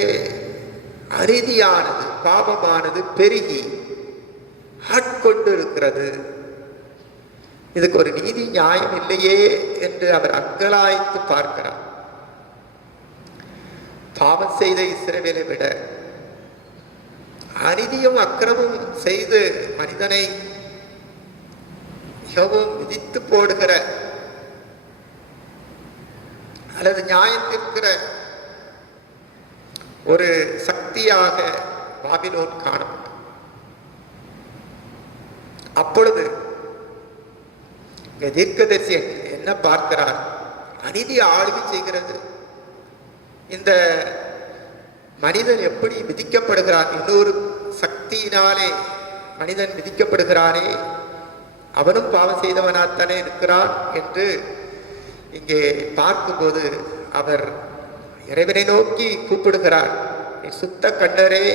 அநீதியானது, பாவமானது பெருகி ஆட்கொண்டு இருக்கிறது, இதுக்கு ஒரு நீதி நியாயம் இல்லையே என்று அவர் அங்கலாய்த்து பார்க்கிறார். பாவம் செய்த இஸ்ரவேலை விட அநீதியும் அக்கிரமும் செய்து மனிதனை மிகவும் விதித்து போடுகிற அல்லது நியாயம் தீர்க்கிற ஒரு சக்தியாக பாபிலோன் காணப்பட்டது. அப்பொழுது தீர்க்கதரிசி என்ன பார்க்கிறார்? அநீதி ஆளுகை செய்கிறது, இந்த மனிதன் எப்படி விதிக்கப்படுகிறான், இன்னொரு சக்தியினாலே மனிதன் விதிக்கப்படுகிறானே, அவனும் பாவம் செய்தவனாத்தானே இருக்கிறான் என்று இங்கே பார்க்கும்போது அவர் இறைவனை நோக்கி கூப்பிடுகிறார். சுத்த கண்ணரே,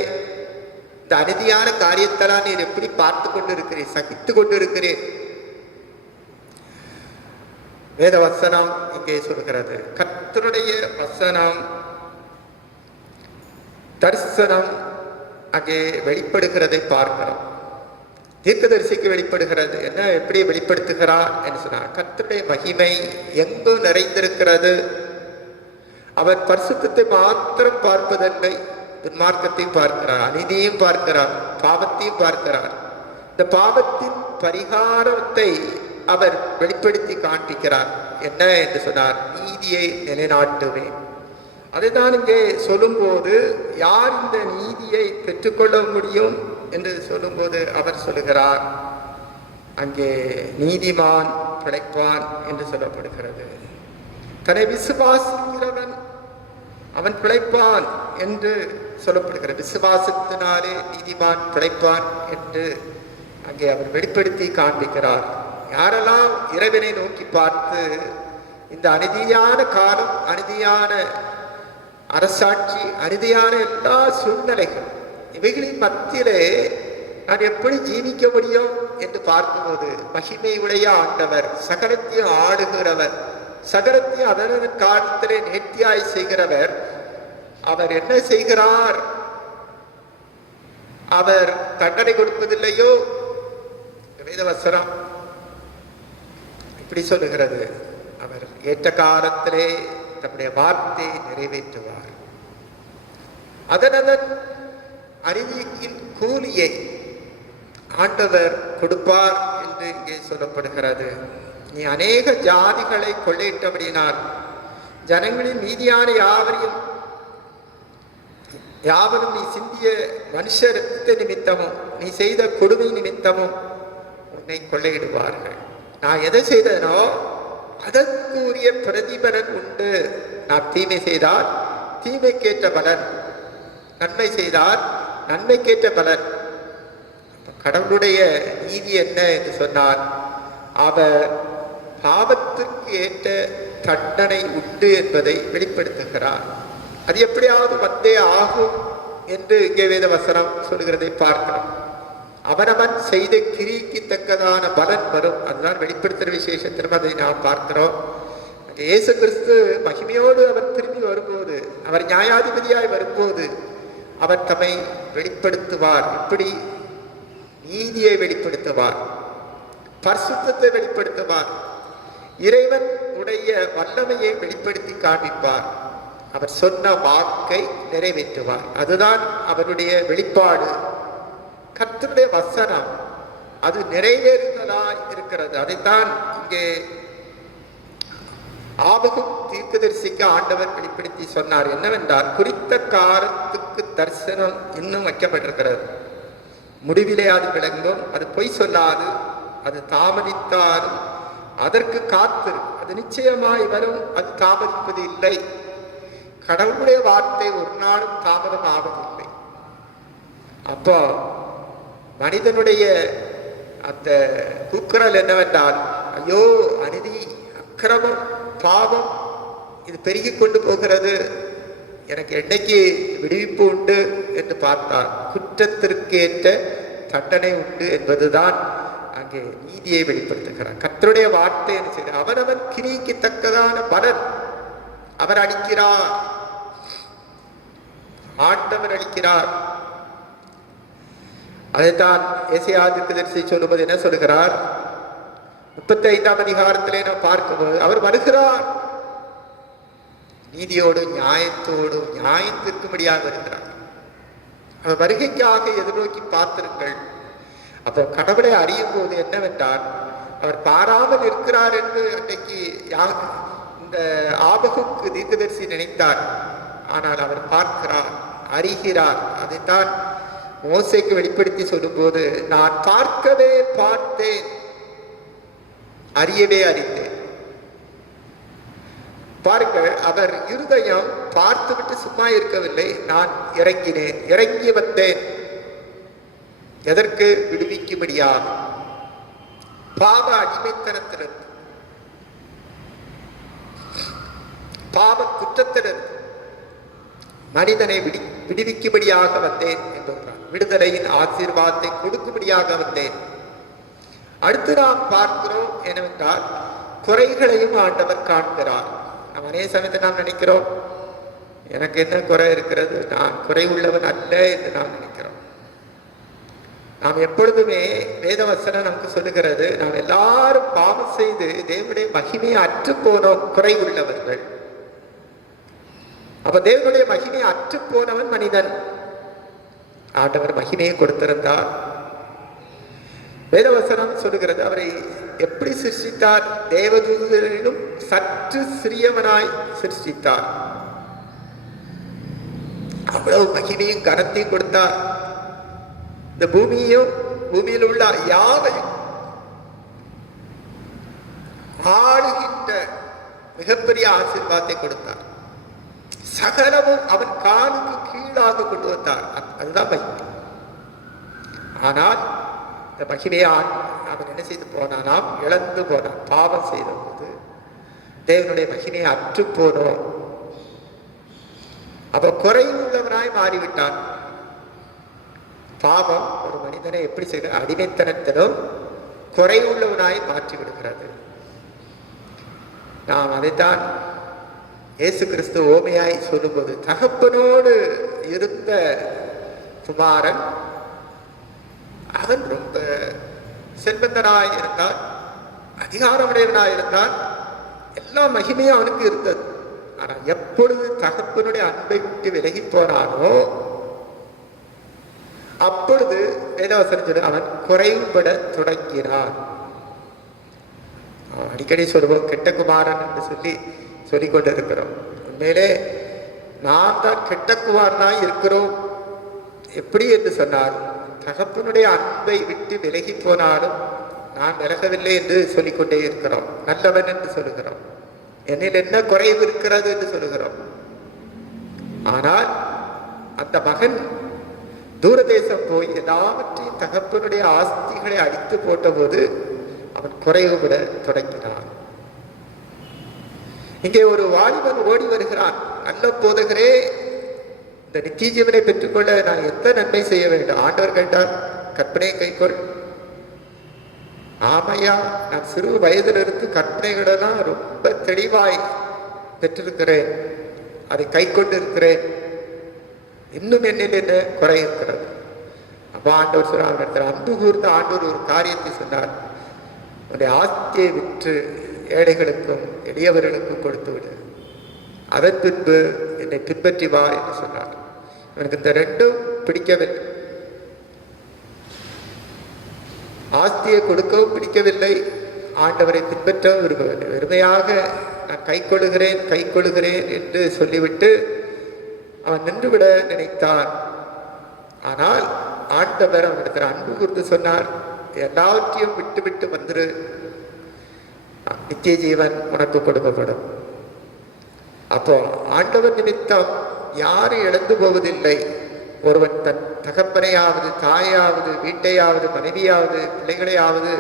இந்த அநீதியான காரியத்தெல்லாம் நீர் எப்படி பார்த்து கொண்டு இருக்கிறேன், சகித்து கொண்டு இருக்கிறேன். வேத வசனம் இங்கே சொல்கிறது, கர்த்தருடைய வசனம் தரிசனம் அங்கே வெளிப்படுகிறதை பார்க்கிறோம். தீர்க்கதரிசிக்கு வெளிப்படுகிறது. என்ன, எப்படி வெளிப்படுத்துகிறார் என்று சொன்னார்? கர்த்தருடைய மகிமை எங்கு நிறைந்திருக்கிறது. அவர் பரிசுத்தத்தை மாத்திரம் பார்ப்பதில்லை, துன்மார்க்கத்தையும் பார்க்கிறார், அநீதியையும் பார்க்கிறார், பாவத்தையும் பார்க்கிறார். இந்த பாவத்தின் பரிகாரத்தை அவர் வெளிப்படுத்தி காண்பிக்கிறார். என்ன என்று சொன்னார்? நீதியை நிலைநாட்டுவேன். அதைதான் இங்கே சொல்லும்போது, யார் இந்த நீதியை பெற்றுக்கொள்ள முடியும் என்று சொல்லும்போது அவர் சொல்லுகிறார், அங்கே நீதிமான் பிழைப்பான் என்று சொல்லப்படுகிறது. தன்னை விசுவாசிக்கிறவன் அவன் பிழைப்பான் என்று சொல்லப்படுகிறது. விசுவாசத்தினாலே நீதிமான் பிழைப்பான் என்று அங்கே அவர் வெளிப்படுத்தி காண்பிக்கிறார். யாரெல்லாம் இறைவனை நோக்கி பார்த்து இந்த அநீதியான காலம், அநீதியான அரசாட்சி, அநீதியான எல்லா சூழ்நிலைகள், இவைகளின் மத்தியிலே நான் எப்படி ஜீவிக்க முடியும் என்று பார்க்கும்போது, மகிமை உடைய ஆண்டவர், சகலத்தையும் ஆடுகிறவர், சகலத்தையும் அதனதன் காலத்திலே நேர்த்தியாய் செய்கிறவர், அவர் என்ன செய்கிறார்? அவர் தண்டனை கொடுப்பதில்லையோ? வேதவசனம் இப்படி சொல்லுகிறது, அவர் ஏற்ற காலத்திலே தம்முடைய வார்த்தையை நிறைவேற்றுவார், அதனதன் அநீதியின் கூலியை ஆண்டவர் கொடுப்பார் என்று இங்கே சொல்லப்படுகிறது. நீ அநேக ஜாதிகளை கொள்ளையிட்டபடியினால் ஜனங்களின் மீதியான யாவரும் நீ சிந்திய மனுஷ ரத்த நிமித்தமும் நீ செய்த கொடுமை நிமித்தமும் உன்னை கொள்ளையிடுவார்கள். நான் எதை செய்தனோ அதற்குரிய பிரதிபலன் உண்டு. நான் தீமை செய்தால் தீமைக்கேற்ற பலன், நன்மை செய்தால் நன்மைக்கேற்ற பலன். கடவுளுடைய நீதி என்ன என்று சொன்னால், அவர் பாவத்திற்கு ஏற்ற தண்டனை உண்டு என்பதை வெளிப்படுத்துகிறார். அது எப்படியாவது வந்தே ஆகும் என்று இங்கே வேத வசனம் சொல்கிறதை பார்க்கிறோம். அவனவன் செய்த கிரிக்கு தக்கதான பலன் வரும். அதுதான் வெளிப்படுத்துகிற விசேஷத்திலும் அதை நாம் பார்க்கிறோம். இயேசு கிறிஸ்து மகிமையோடு அவர் திரும்பி வரும்போது, அவர் நியாயாதிபதியாய் வரும்போது அவர் தம்மை வெளிப்படுத்துவார். இப்படி நீதியை வெளிப்படுத்துவார், பரிசுத்தத்தை வெளிப்படுத்துவார், இறைவன் உடைய வல்லமையை வெளிப்படுத்தி காண்பிப்பார், அவர் சொன்ன வாக்கை நிறைவேற்றுவார். அதுதான் அவருடைய வெளிப்பாடு. கர்த்தருடைய வசனம் அது நிறைவேறுதலாய் இருக்கிறது. அதைத்தான் இங்கே ஆபகுக் தீர்க்கதரிசிக்கு ஆண்டவர் வெளிப்படுத்தி சொன்னார். என்னவென்றால், குறித்த காலத்துக்கு தரிசனம் இன்னும் வைக்கப்பட்டிருக்கிறது, முடிவிலே அது விளங்கும், அது பொய் சொல்லாது, அது தாமதித்தாலும் அதற்கு காத்து, அது நிச்சயமாய் வரும், அது தாமதிப்பது இல்லை. கடவுளுடைய வார்த்தை ஒரு நாளும் தாமதம் ஆவதில்லை. அப்போ மனிதனுடைய அந்த கூக்குரல் என்னவென்றால், ஐயோ அநீதி, அக்கிரமம், பாவம் இது பெருகி கொண்டு போகிறது, எனக்கு என்னைக்கு விடுவிப்பு உண்டு என்று பார்த்தால் குற்றத்திற்கேற்ற தண்டனை உண்டு என்பதுதான் அங்கே நீதியை வெளிப்படுத்துகிறார். கர்த்தருடைய வார்த்தை என்ன செய்ய, அவனவன் கிரிக்கு தக்கதான பலன் அவர் அளிக்கிறார். ஆண்டவர் அளிக்கிறார். அதைத்தான் ஏசாயா தீர்க்கதரிசி சொல்லும்போது என்ன சொல்லுகிறார்? 35ஆம் அதிகாரத்திலே நாம் பார்க்கும்போது அவர் வருகிறார், நீதியோடு நியாயத்தோடு நியாயம் தீர்க்கும்படியாக வருகிறார். அவர் வருகைக்காக எதிர்நோக்கி பார்த்திருங்கள். அப்போ கடவுளை அறியும் போது என்னவென்றால், அவர் பாராமல் இருக்கிறார் என்று அன்றைக்கு இந்த ஆபகுக்கு தீர்க்கதரிசி நினைத்தார். ஆனால் அவர் பார்க்கிறார், அறிகிறார். அதைத்தான் மோசேக்கு வெளிப்படுத்தி சொல்லும்போது, நான் பார்க்கவே பார்த்தேன், அறியவே அறிந்தேன். பாருங்கள், அவர் இருதயம் பார்த்துவிட்டு சும்மா இருக்கவில்லை. நான் இறங்கினேன், இறங்கி வந்தேன். எதற்கு? விடுவிக்கும்படியாக, பாவ அடிமைத்தனத்திலிருந்து, பாவ குற்றத்திலிருந்து மனிதனை விடுவிக்கும்படியாக வந்தேன் என்றார். விடுதலையின் ஆசீர்வாதத்தை கொடுக்கும்படியாக வந்தேன். அடுத்து நாம் பார்க்கிறோம் என்னவென்றால், குறைகளையும் ஆண்டவர் காண்கிறார். நம்ம அநேக சமயத்தை நாம் நினைக்கிறோம், எனக்கு என்ன குறை இருக்கிறது, நான் குறை உள்ளவன் அல்ல என்று நாம் நினைக்கிறோம். நாம் எப்பொழுதுமே வேதவசனம் நமக்கு சொல்லுகிறது, நாம் எல்லாரும் பாவம் செய்து தேவனுடைய மகிமையை அற்று போனோம், குறை உள்ளவர்கள். அப்ப தேவனுடைய மகிமையை அற்று போனவன் மனிதன். ஆண்டவர் மகிமையை கொடுத்திருந்தார். வேதவசனம் சொல்லுகிறது, அவரை எப்படி சிருஷ்டித்தார்? தேவதூதரிலும் சற்று சிறியவனாய் சிருஷ்டித்தார். அவ்வளவு மகிமையும் கனத்தையும் கொடுத்தார். இந்த பூமியையும் பூமியில் உள்ள யாவையும் ஆளுகின்ற மிகப்பெரிய ஆசீர்வாதத்தை கொடுத்தார். சகலமும் அவன் காலுக்கு கீழாக கொண்டு வந்தார். அதுதான் மகிமை. ஆனால் இந்த மகிமையை அவன் என்ன செய்து போனானாம்? இழந்து போனான். பாவம் செய்த போது தேவனுடைய மகிமையை அற்று போனோம். அப்ப குறைவுள்ளவனாய் மாறிவிட்டான். பாவம் ஒரு மனிதனை எப்படி செய்ய? அடிமைத்தனத்திலும் குறைவுள்ளவனாய் மாற்றி விடுகிறது. நாம் அதைத்தான் இயேசு கிறிஸ்து ஓமையாய் சொல்லும்போது, தகப்பனோடு இருந்த குமாரன், அவன் ரொம்ப செல்வந்தனாய் இருந்தான், அதிகாரமுடையவனாய் இருந்தான், எல்லா மகிமையும் அவனுக்கு இருந்தது. ஆனால் எப்பொழுது தகப்பனுடைய அன்பை விட்டு விலகி போனானோ அப்பொழுது வேதவசனம் சொல்லி அவன் குறைவுபட தொடங்கினான். அடிக்கடி சொல்லுவோம், கெட்ட குமாரன் என்று சொல்லிக் கொண்டிருக்கிறோம். உண்மையிலே நாம் தான் கெட்ட குமாரனாய் இருக்கிறோம். எப்படி என்று சொன்னார், தகப்பனுடைய அன்பை விட்டு விலகி போனாலும் நான் விலகவில்லை என்று சொல்லிக்கொண்டே இருக்கிறோம். நல்லவன் என்று சொல்லுகிறோம், என்னில் என்ன குறைவு இருக்கிறது என்று சொல்லுகிறோம். ஆனால் அந்த மகன் தூரதேசம் போய் எல்லாவற்றையும் தகப்பனுடைய ஆஸ்திகளை அடித்து போட்ட போது அவன் குறைவு விட தொடங்கினான். இங்கே ஒரு வாலிபன் ஓடி வருகிறான். நல்ல போதகரே, இந்த நித்திய ஜீவனை பெற்றுக்கொள்ள நான் எந்த நன்மை செய்ய வேண்டும்? ஆண்டவர் கேட்டார், கற்பனை கைக்கொள். ஆமையா, நான் சிறு வயதிலிருந்து கற்பனைகளெல்லாம் ரொம்ப தெளிவாய் பெற்றிருக்கிறேன், அதை கை கொண்டு இருக்கிறேன். இன்னும் என்னில் என்ன குறை இருக்கிறது? அப்ப ஆண்டவர் சொன்னார், அன்பு கூர்ந்து ஆண்டவர் ஒரு காரியத்தை சொன்னார், உன்னுடைய ஆஸ்தியை விற்று ஏழைகளுக்கும் எளியவர்களுக்கும் கொடுத்து விடு, அதன் பின்பு என்னை பின்பற்றி வா என்று சொன்னார். எனக்கு இந்த ரெண்டும் பிடிக்கவில்லை. ஆஸ்தியை கொடுக்கவும் பிடிக்கவில்லை, ஆண்டவரை பின்பற்றவும் விரும்பவில்லை. வெறுமையாக நான் கை கொள்ளுகிறேன் என்று சொல்லிவிட்டு அவன் நின்றுவிட நினைத்தான். ஆனால் ஆண்டவர் அவனிடத்தில் அன்பு கூர்ந்து சொன்னார், எல்லாவற்றையும் விட்டு விட்டு வந்துரு, நித்திய ஜீவன் உனக்கு கொடுக்கப்படும். அப்போ ஆண்டவர் நிமித்தம் யாரும் இழந்து போவதில்லை. ஒருவன் தன் தகப்பனையாவது தாயாவது வீட்டையாவது மனைவியாவது பிள்ளைகளையாவது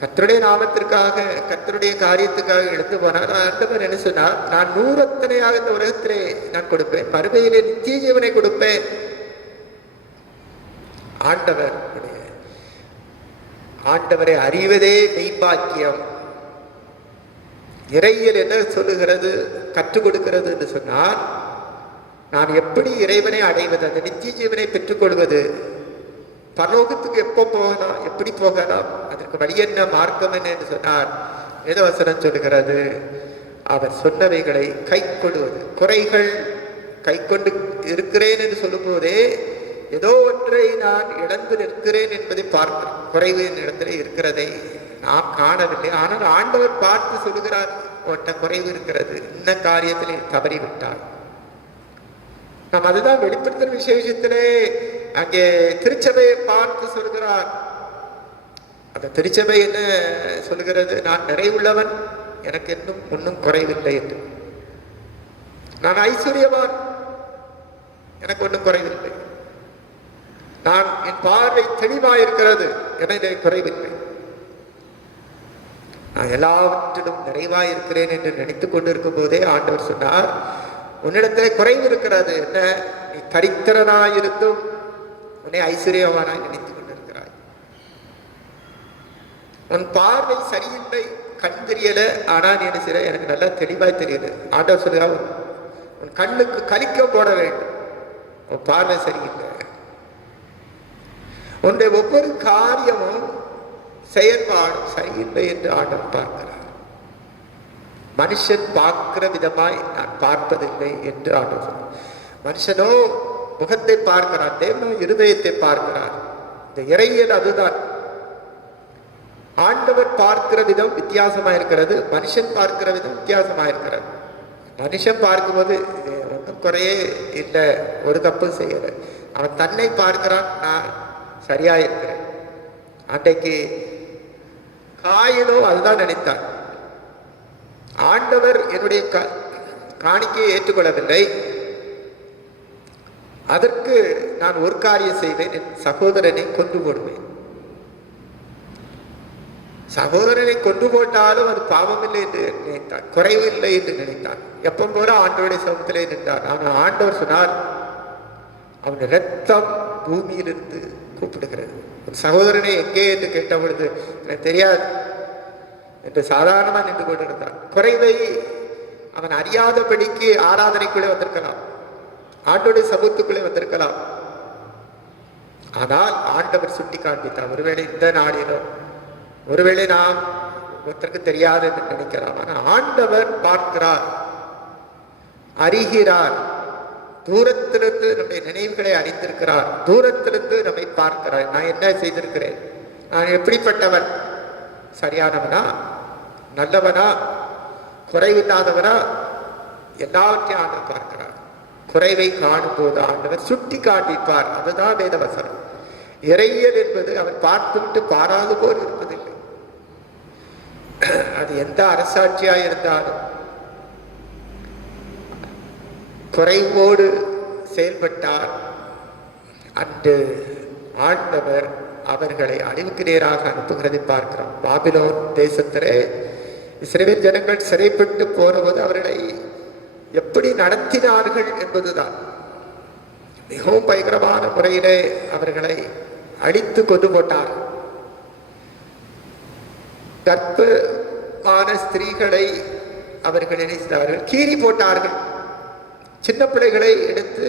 கர்த்தருடைய நாமத்திற்காக கர்த்தருடைய காரியத்துக்காக இழந்து போனார். ஆண்டவர் என்ன சொன்னார், நான் 100 அத்தனையாக இந்த உலகத்திலே நான் கொடுப்பேன், மறுமையிலே நித்திய ஜீவனை கொடுப்பேன். ஆண்டவரை அறிவதே மெய்ப்பாக்கியம். இறையியல் என்ன சொல்லுகிறது, கற்றுக் கொடுக்கிறது என்று சொன்னால், நான் எப்படி இறைவனை அடைவது, அந்த நித்திய ஜீவனை பெற்றுக்கொள்வது, பரலோகத்துக்கு எப்போ போகலாம், எப்படி போகலாம், அதற்கு வழி என்ன, மார்க்கம் என்ன என்று சொன்னார். வேதவசனம் சொல்லுகிறது, அவர் சொன்னவைகளை கை கொள்வது. குறைகள் கை கொண்டு இருக்கிறேன் என்று சொல்லும் போதே ஏதோ ஒன்றை நான் இழந்து நிற்கிறேன் என்பதை பார்க்கிறேன். குறைவு என் இடத்துல இருக்கிறதை நாம் காணவில்லை, ஆனால் ஆண்டவர் பார்த்து சொல்லுகிறார், ஒட்ட குறைவு இருக்கிறது, இந்த காரியத்திலே தவறிவிட்டார். நாம் அதுதான் வெளிப்படுத்துகிற விசேஷத்திலே அங்கே திருச்சபையை பார்த்து சொல்கிறார். அந்த திருச்சபை என்ன சொல்லுகிறது, நான் நிறைவுள்ளவன், எனக்கு இன்னும் ஒன்றும் குறைவில்லை என்று. நான் ஐஸ்வர்யவான், எனக்கு ஒன்றும் குறைவில்லை. நான் என் பார்வை தெளிவாயிருக்கிறது, எனக்கு குறைவில்லை. நான் எல்லாவற்றிலும் நிறைவாயிருக்கிறேன் என்று நினைத்துக் கொண்டிருக்கும் போதே ஆண்டவர் சொன்னார், உன்னிடத்திலே குறைவு இருக்கிறது. என்ன, நீ தரித்திரனாயிருந்தும் உன்னை ஐஸ்வர்யவானாய் நினைத்துக் கொண்டிருக்கிறாய். உன் பார்வை சரியில்லை, கண் தெரியல, ஆனால் என்ன செய்ய, எனக்கு நல்லா தெளிவாய் தெரியுது. ஆண்டவர் சொல்லுகிறார், உன் கண்ணுக்கு கலிக்கம் போட வேண்டும், உன் பார்வை சரியில்லை. உன்னுடைய ஒவ்வொரு காரியமும் செயல்பாடும் சரியில்லை என்று ஆண்டவர் பார்க்கிறார். மனுஷன் பார்க்கிற விதமாய் நான் பார்ப்பதில்லை என்று ஆண்டவர் சொல்றார். மனுஷனோ முகத்தை பார்க்கிறார், தேவனோ இருதயத்தை பார்க்கிறார். இந்த இறையியல் அதுதான். ஆண்டவர் பார்க்கிற விதம் வித்தியாசமா இருக்கிறது, மனுஷன் பார்க்கிற விதம் வித்தியாசமா இருக்கிறது. மனுஷன் பார்க்கும்போது ஒன்றும் குறையே இல்லை, ஒரு தப்பு செய்யல, அவன் தன்னை பார்க்கிறான், நான் சரியா இருக்கிறேன். அன்றைக்கு காயினோ அதுதான் நினைத்தான். ஆண்டவர் என்னுடைய காணிக்கையை ஏற்றுக்கொள்ளவில்லை, அதற்கு நான் ஒரு காரியம் செய்வேன், என் சகோதரனை கொண்டு போடுவேன். சகோதரனை கொண்டு போட்டாலும் அது பாவமில்லை என்று நினைத்தான், குறைவில்லை என்று நினைத்தான். எப்போ போல ஆண்டவருடைய சமூகத்திலே நின்றான். ஆனால் ஆண்டவர் சொன்னார், அவன் இரத்தம் பூமியிலிருந்து கூப்பிடுகிறது. ஒரு சகோதரனை எங்கே என்று கேட்ட பொழுது எனக்கு தெரியாது என்று சாதாரணமாக நின்று கொண்டிருந்தான். குறைவை அவன் அறியாதபடிக்கு ஆராதனைக்குள்ளே வந்திருக்கலாம், ஆண்டோடைய சமூகத்துக்குள்ளே வந்திருக்கலாம். ஆனால் ஆண்டவர் சுட்டி காண்பித்தார். ஒருவேளை இந்த நாளிலோ, ஒருவேளை நாம் ஒருத்தருக்கு தெரியாது என்று நினைக்கலாம், ஆனால் ஆண்டவர் பார்க்கிறார், அறிகிறார். தூரத்திலிருந்து நம்முடைய நினைவுகளை அறிந்திருக்கிறார், தூரத்திலிருந்து நம்மை பார்க்கிறார். நான் என்ன செய்திருக்கிறேன், நான் எப்படிப்பட்டவன், சரியானவனா, நல்லவனா, குறைவில்லாதவனா, எல்லாவற்றையும் ஆண்டவர் பார்க்கிறார். குறைவை காணும் போது ஆண்டவர் சுட்டி காண்பிப்பார். அதுதான் வேதவசனம். இறையியல் என்பது அவர் பார்த்துவிட்டு பாராது போல் இருப்பதில்லை. அது எந்த அரசாட்சியாக இருந்தாலும் குறைவோடு செயல்பட்டார். அன்று ஆண்டவர் அவர்களை அழிவுக்கு நேராக அனுப்புகிறதை பார்க்கிறோம். பாபிலோன் தேசத்திலே இஸ்ரவேல் ஜனங்கள் சிறைப்பட்டு போனபோது அவர்களை எப்படி நடத்தினார்கள் என்பதுதான். மிகவும் பயங்கரமான முறையிலே அவர்களை அடித்து கொண்டு போட்டார். கர்ப்பமான ஸ்திரீகளை அவர்கள் நினைத்தார்கள், கீறி போட்டார்கள். சின்ன பிள்ளைகளை எடுத்து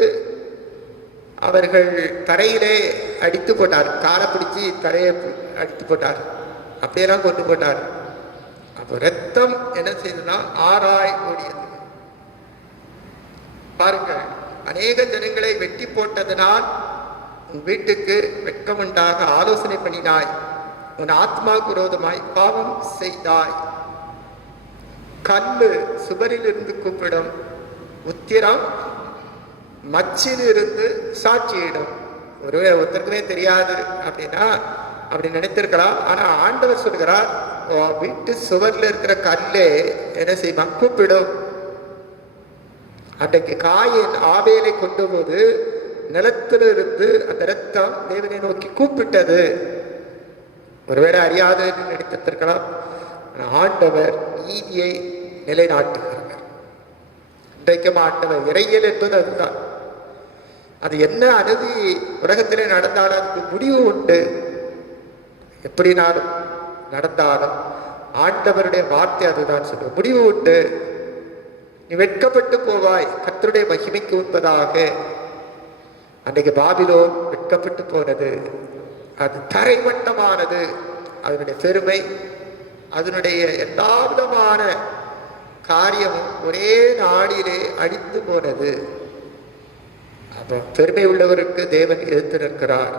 அவர்கள் தரையிலே அடித்து போட்டார், காலை பிடிச்சி தரையை அடித்து போட்டார், அப்படியெல்லாம் கொண்டு போட்டார். அப்போ ரத்தம் என்ன செய்ததுன்னா ஆறாய் ஓடியது. பாருங்கள், அநேக ஜனங்களை வெட்டி போட்டதனால் உன் வீட்டுக்கு வெட்கமுண்டாக ஆலோசனை பண்ணினாய், உன் ஆத்மாவுக்கு விரோதமாய் பாவம் செய்தாய். கல்லு சுவரிலிருந்து கூப்பிடும், உத்திரம் மச்சிலிருந்து சாட்சியிடும். ஒருவேளை ஒருத்தருக்குமே தெரியாது அப்படின்னா அப்படி நினைத்திருக்கலாம். ஆனா ஆண்டவர் சொல்கிறார், வீட்டு சுவர்ல இருக்கிற கல்லே என்ன செய்வான், கூப்பிடும். அன்றைக்கு காயின் ஆபேலை கொண்டு போது நிலத்திலிருந்து அந்த ரத்தம் தேவனை நோக்கி கூப்பிட்டது. ஒருவேளை அறியாது நினைத்திருக்கலாம். ஆண்டவர் நீதியை நிலைநாட்டுகிறார். இன்றைக்கும் ஆண்டவர் இறையியல் என்பது அதுதான். அது என்ன அநீதி உலகத்திலே நடந்தாலும் அதுக்கு முடிவு உண்டு. எப்படினாலும் நடந்தாலும் ஆண்டவருடைய வார்த்தை அதுதான் சொல்லுவோம். முடிவு உண்டு, நீ வெட்கப்பட்டு போவாய், கர்த்தருடைய மகிமைக்கு உண்பதாக. அன்றைக்கு பாபிலோன் வெட்கப்பட்டு போனது, அது தரைமட்டமானது. அதனுடைய பெருமை, அதனுடைய எல்லா விதமான காரியமும் ஒரே நாளிலே அழிந்து போனது. அப்போ பெருமை உள்ளவருக்கு தேவன் எதிர்த்து நிற்கிறார்,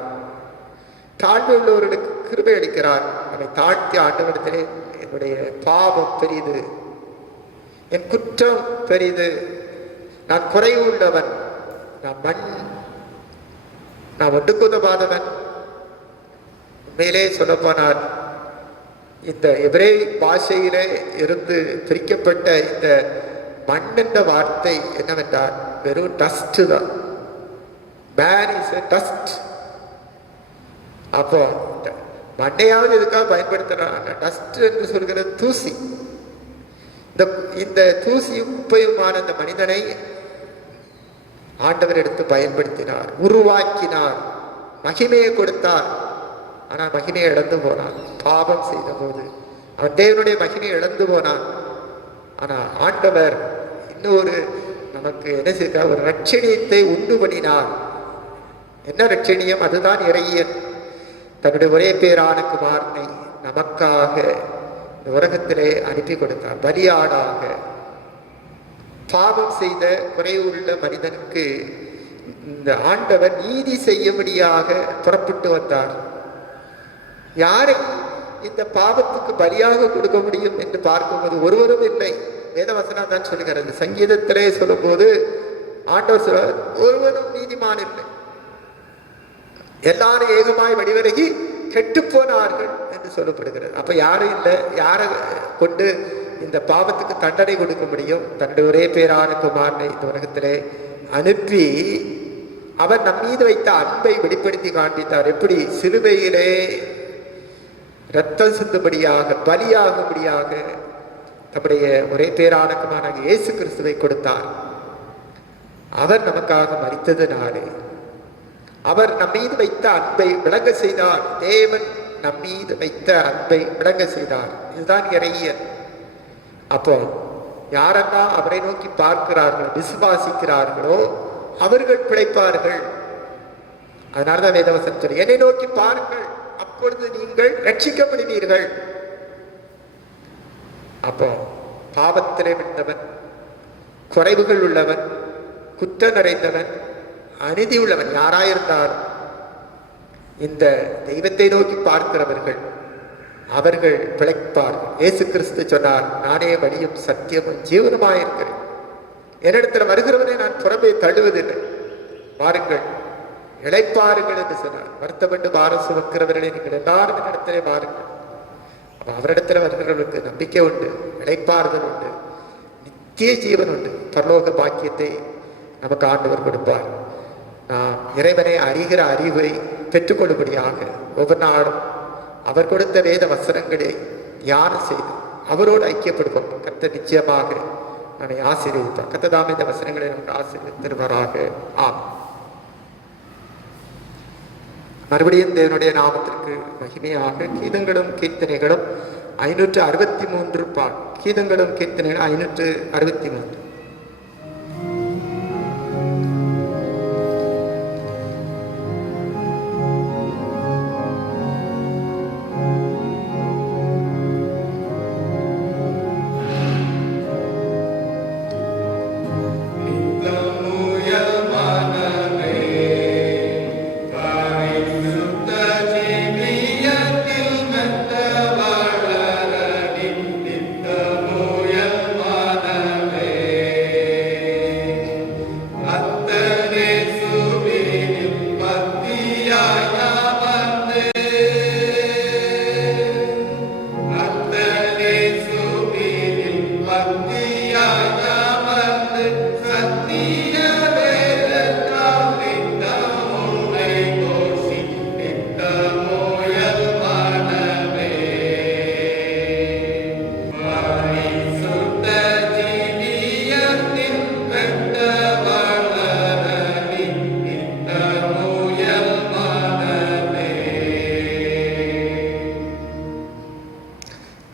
தாழ்மை உள்ளவர்களுக்கு கிருபை அளிக்கிறார். அவனை தாழ்த்தி ஆண்டவரிடத்திலே என்னுடைய பாவம் பெரிது, என் குற்றம் பெரிது, நான் குறைவு உள்ளவன், நான் ஒட்டுக்கு உதவாதவன். உண்மையிலே சொல்லப்போனார், இந்த எபிரேய பாஷையிலே இருந்து பிரிக்கப்பட்ட இந்த மண் என்ற வார்த்தை என்னவென்றால் வெறும் டஸ்ட் தான். Man is a dust. அப்போ மண்ணையாவது இதுக்காக பயன்படுத்துறாங்க. டஸ்ட் என்று சொல்கிற தூசி. இந்த தூசியும் குப்பையுமான இந்த மனிதனை ஆண்டவர் எடுத்து பயன்படுத்தினார், உருவாக்கினார், மகிமையை கொடுத்தார். ஆனால் மகிமையை இழந்து போனான். பாவம் செய்த போது அவன் தேவனுடைய மகிமையை இழந்து போனான். ஆனால் ஆண்டவர் இன்னொரு நமக்கு என்ன செய்ய, ஒரு ரட்சணியத்தை உண்டு பண்ணினார். என்ன ரட்சணியம்? அதுதான் இறையன் தன்னுடைய ஒரே பேரான குமாரனை நமக்காக இந்த உலகத்திலே அனுப்பி கொடுத்தார், பலியாடாக. பாவம் செய்த குறைவுள்ள மனிதனுக்கு இந்த ஆண்டவர் நீதி செய்யும்படியாக புறப்பட்டு வந்தார். யாரை இந்த பாவத்துக்கு பலியாக கொடுக்க முடியும் என்று பார்க்கும்போது ஒருவரும் இல்லை. வேதவசனம் தான் சொல்லுகிறது. சங்கீதத்திலே சொல்லும் போது ஆண்டவர் சொல்றார், ஒருவரும் நீதிமான் இல்லை, எல்லாரும் ஏகமாய் வடிவிலகி கெட்டு போனார்கள் என்று சொல்லப்படுகிறது. அப்ப யாரும் இல்லை. யாரை கொண்டு இந்த பாவத்துக்கு தண்டனை கொடுக்க முடியும்? தன்னுடைய ஒரே பேரான குமாரனை இந்த உலகத்திலே அனுப்பி அவர் நம் மீது வைத்த அன்பை வெளிப்படுத்தி காண்பித்தார். எப்படி? சிலுவையிலே இரத்தம் சிந்தும்படியாக, பலியாகும்படியாக தம்முடைய ஒரே பேரான குமாரனாகிய இயேசு கிறிஸ்துவை கொடுத்தார். அவர் நமக்காக மரித்ததினாலே அவர் நம் மீது வைத்த அன்பை விளங்க செய்தார். தேவன் நம் மீது வைத்த அன்பை விளங்க செய்தார். இதுதான் இறையன். அப்போ யாரெல்லாம் அவரை நோக்கி பார்க்கிறார்களோ, விசுவாசிக்கிறார்களோ அவர்கள் பிழைப்பார்கள். அதனாலதான் வேதவசனம் சொல்லி, என்னை நோக்கி பாருங்கள், அப்பொழுது நீங்கள் ரட்சிக்கப்படுவீர்கள். அப்போ பாவத்திலே விழுந்தவன், குறைவுகள் உள்ளவன், குற்றம் நிறைந்தவன், அநீதி உள்ளவன் யாராயிருந்தாலும் இந்த தெய்வத்தை நோக்கி பார்க்கிறவர்கள் அவர்கள் பிழைப்பார்கள். இயேசு கிறிஸ்து சொன்னார், நானே வழியும் சத்தியமும் ஜீவனுமாயிருக்கிறேன், என்னிடத்துல வருகிறவனை நான் புறம்பே தள்ளுவதில்லை, வாருங்கள் இளைப்பாருங்கள் என்று சொன்னார். வருத்தப்பட்டு பாரம் சுமக்கிறவர்களை நீங்கள் எல்லாரும் என்னிடத்திலே வாருங்கள். அவரிடத்துல வருகிறவர்களுக்கு நம்பிக்கை உண்டு, இளைப்பாறுதல் உண்டு, நித்திய ஜீவன் உண்டு, பரலோக பாக்கியத்தை நமக்கு ஆண்டவர் கொடுப்பார். நாம் இறைவனை அறிகிற அறிவை பெற்றுக்கொள்ளும்படியாக ஒவ்வொரு நாளும் அவர் கொடுத்த வேத வசனங்களை தியானம் செய்து அவரோடு ஐக்கியப்படுவோம். கர்த்தர் நிச்சயமாக நம்மை ஆசீர்வதிப்பார். கர்த்தர் தாமே இந்த வசனங்களை நமக்கு ஆசீர்வதித்திருவாராக. ஆம். மறுபடியும் தேவனுடைய நாமத்திற்கு மகிமையாக கீதங்களும் கீர்த்தனைகளும் 563 பால். கீதங்களும் கீர்த்தனைகளும் 563. Amen.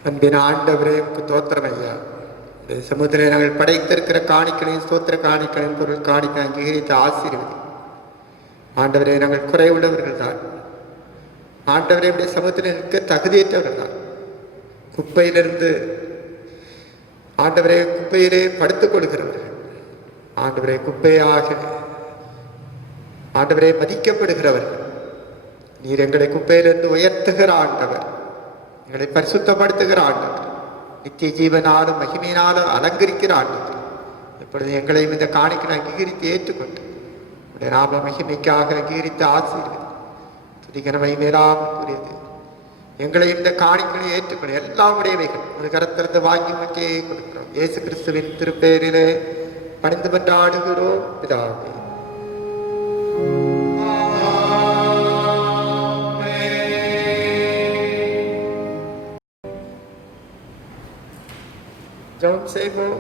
அன்பின் ஆண்டவரே தோத்திரம் ஐயா. இந்த சமுத்திரம் நாங்கள் படைத்திருக்கிற காணிக்களையும் ஸ்தோத்திர காணிக்களையும் பொருள் காணிக்க அங்கீகரித்து ஆசீர்வதி. ஆண்டவரே நாங்கள் குறைவுள்ளவர்கள் தான். ஆண்டவரே இப்படி சமுத்திரம் நிற்க தகுதியற்றவர்கள் தான். குப்பையிலிருந்து ஆண்டவரே குப்பையிலே படுத்துக் கொள்கிறவர்கள். ஆண்டவரே குப்பையாக ஆண்டவரே மதிக்கப்படுகிறவர்கள். நீர் எங்களை குப்பையிலிருந்து உயர்த்துகிற ஆண்டவர், எங்களை பரிசுத்தப்படுத்துகிற ஆண்டவர், நித்திய ஜீவனாலும் மகிமையினாலும் அலங்கரிக்கிற ஆண்டவர். இப்பொழுது எங்களையும் இந்த காணிக்கை அங்கீகரித்து ஏற்றுக்கொண்டு உடைய நாம மகிமைக்காக அங்கீகரித்து ஆசீர்வதி. துதிகனமை மேலாமக்கூடியது எங்களையும் இந்த காணிக்கையை ஏற்றுக்கொண்டு எல்லாம் உடையவைகள் ஒரு கரத்திலிருந்து வாங்கி மக்கே கொடுக்கிறோம். இயேசு கிறிஸ்துவின் திருப்பெயரிலே பணிந்து மன்றாடுகிறோம் பிதாவே. ஜெபம் செய்வோம்.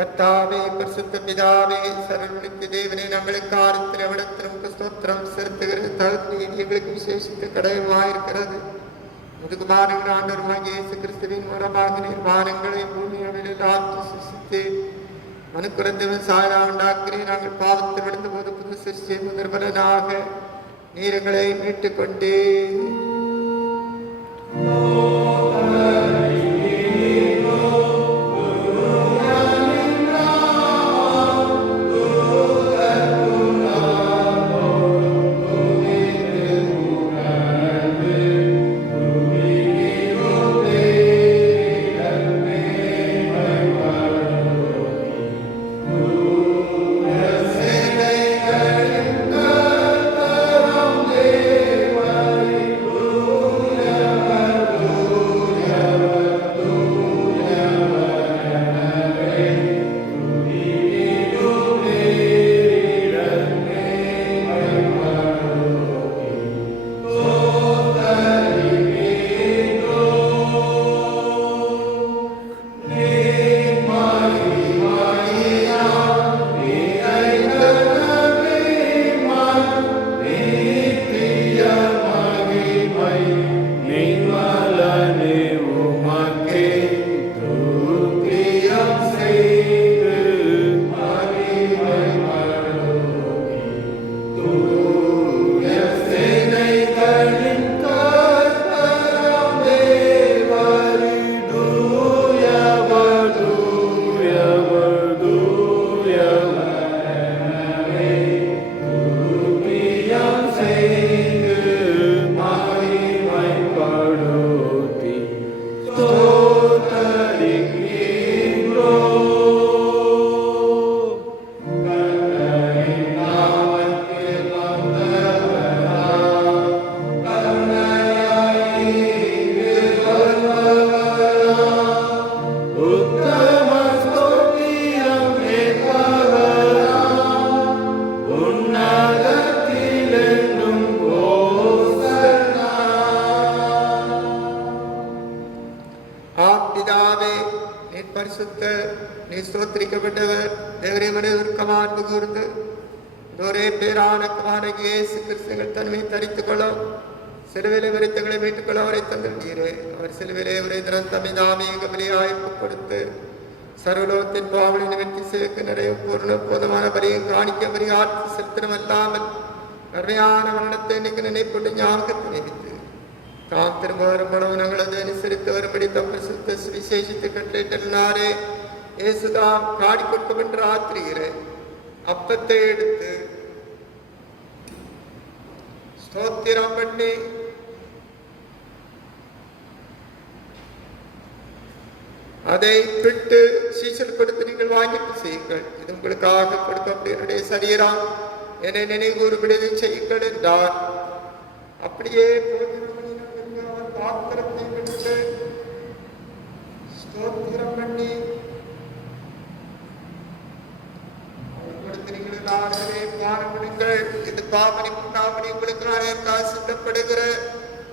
கர்த்தாவே, பரிசுத்த பிதாவே, சர்வவல்லமையுள்ள தேவனே, நம்மளுக்கு ஆரத்தில் எவ்வளத்திலும் ஸ்தோத்திரம் செலுத்துகிற தகுதி எங்களுக்கு விசேஷித்த கடவுளாயிருக்கிறது. முதுகுமாரங்கள் ஆண்டவருமாகிய இயேசு கிறிஸ்துவின் மூலமாக நீர் வானங்களை பூமியில் ஆட்சி சிருஷ்டித்து மனுக்குறந்தவன் சாயலா உண்டாக்கிறேன். நாங்கள் பாவத்தில் விழுந்த போது புது சிருஷ்டி முதல்வனாக நீரங்களை மீட்டுக் கொண்டே உத்தம பரிசுத்த நீ ஸ்தோத்திரிக்கப்பட்டவர். தேவரே மனிதர்க்கமாக அன்பு கூர்ந்து ஒரே பேரான குமாரனாகிய இயேசு கிறிஸ்துவின் தன்மை தரித்துக் கொள்ளும். சிலுவையிலே மரித்தவர்களை மீட்டுக் கொள்ள அவரை தந்துள்ளீரே. அவர் சிலுவையிலே ஒரே தினம் தம்மை தாமியக பலியாய் கொடுத்து சர்வலோகத்தின் பாவனை நிவர்த்தி செய்வதற்கு நிறைய பூர்ண போதமான பலியும் காணிக்க பரிகாரத்தை செலுத்தணும் அல்லாமல் அருமையான மரணத்தை இன்னைக்கு நினைப்பட்டு ஞாபகத்தை நினைத்து தாம் திரும்ப வரும் பணம் நாங்களது அனுசரித்து வரும்படி தம் பிரசுத்த சுவிசேஷத்தை கட்டளையிட்டாரே. இயேசுதாம் காடி கொடுக்கும் என்று ஆத்திரிகிறேன். அப்பத்தை எடுத்து ஸ்தோத்திரம் பண்ணி அதை விட்டு சீசல் கொடுத்து நீங்கள் வாங்கிட்டு செய்யுங்கள். இது உங்களுக்காக கொடுக்கப்படுடைய சரீரம், என்னை நினைவுறுபடியதை செய்யுங்கள் என்றார். அப்படியே பாத்திரத்தை விட்டு ஸ்தோத்திரம் பண்ணி இது பாவனி புண்ணாமணி உங்களுக்கு சிந்தப்படுகிற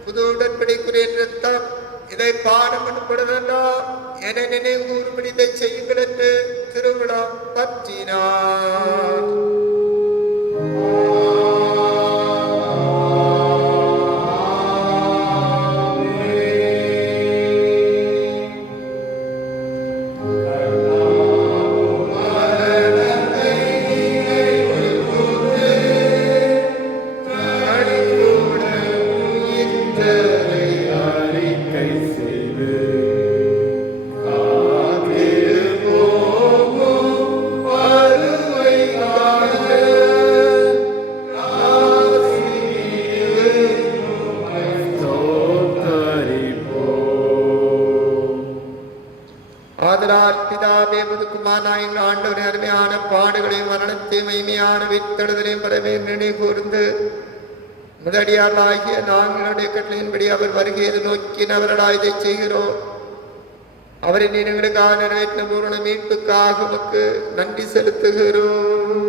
புது உடன்படிக்குரிய ரத்தம். இதை பாடம் பண்ணப்படுவதெல்லாம் என நினைவு கூறும்படி இதை செய்யுங்கள் என்று திருவிழா பற்றினார். ஆண்டவரை அருமையான பாடுகளையும் மரணத்தையும் மைமையான வித்தடுதலையும் பரவே நினைவு கூர்ந்து முதடியார்களாகிய நாங்களுடைய கட்டளையின்படி அவர் வருகையை நோக்கி நவர்களாய் இதை செய்கிறோம். அவரை நீங்களுக்காக நிறைவேற்ற பூரண மீட்புக்காக உமக்கு நன்றி செலுத்துகிறோம்.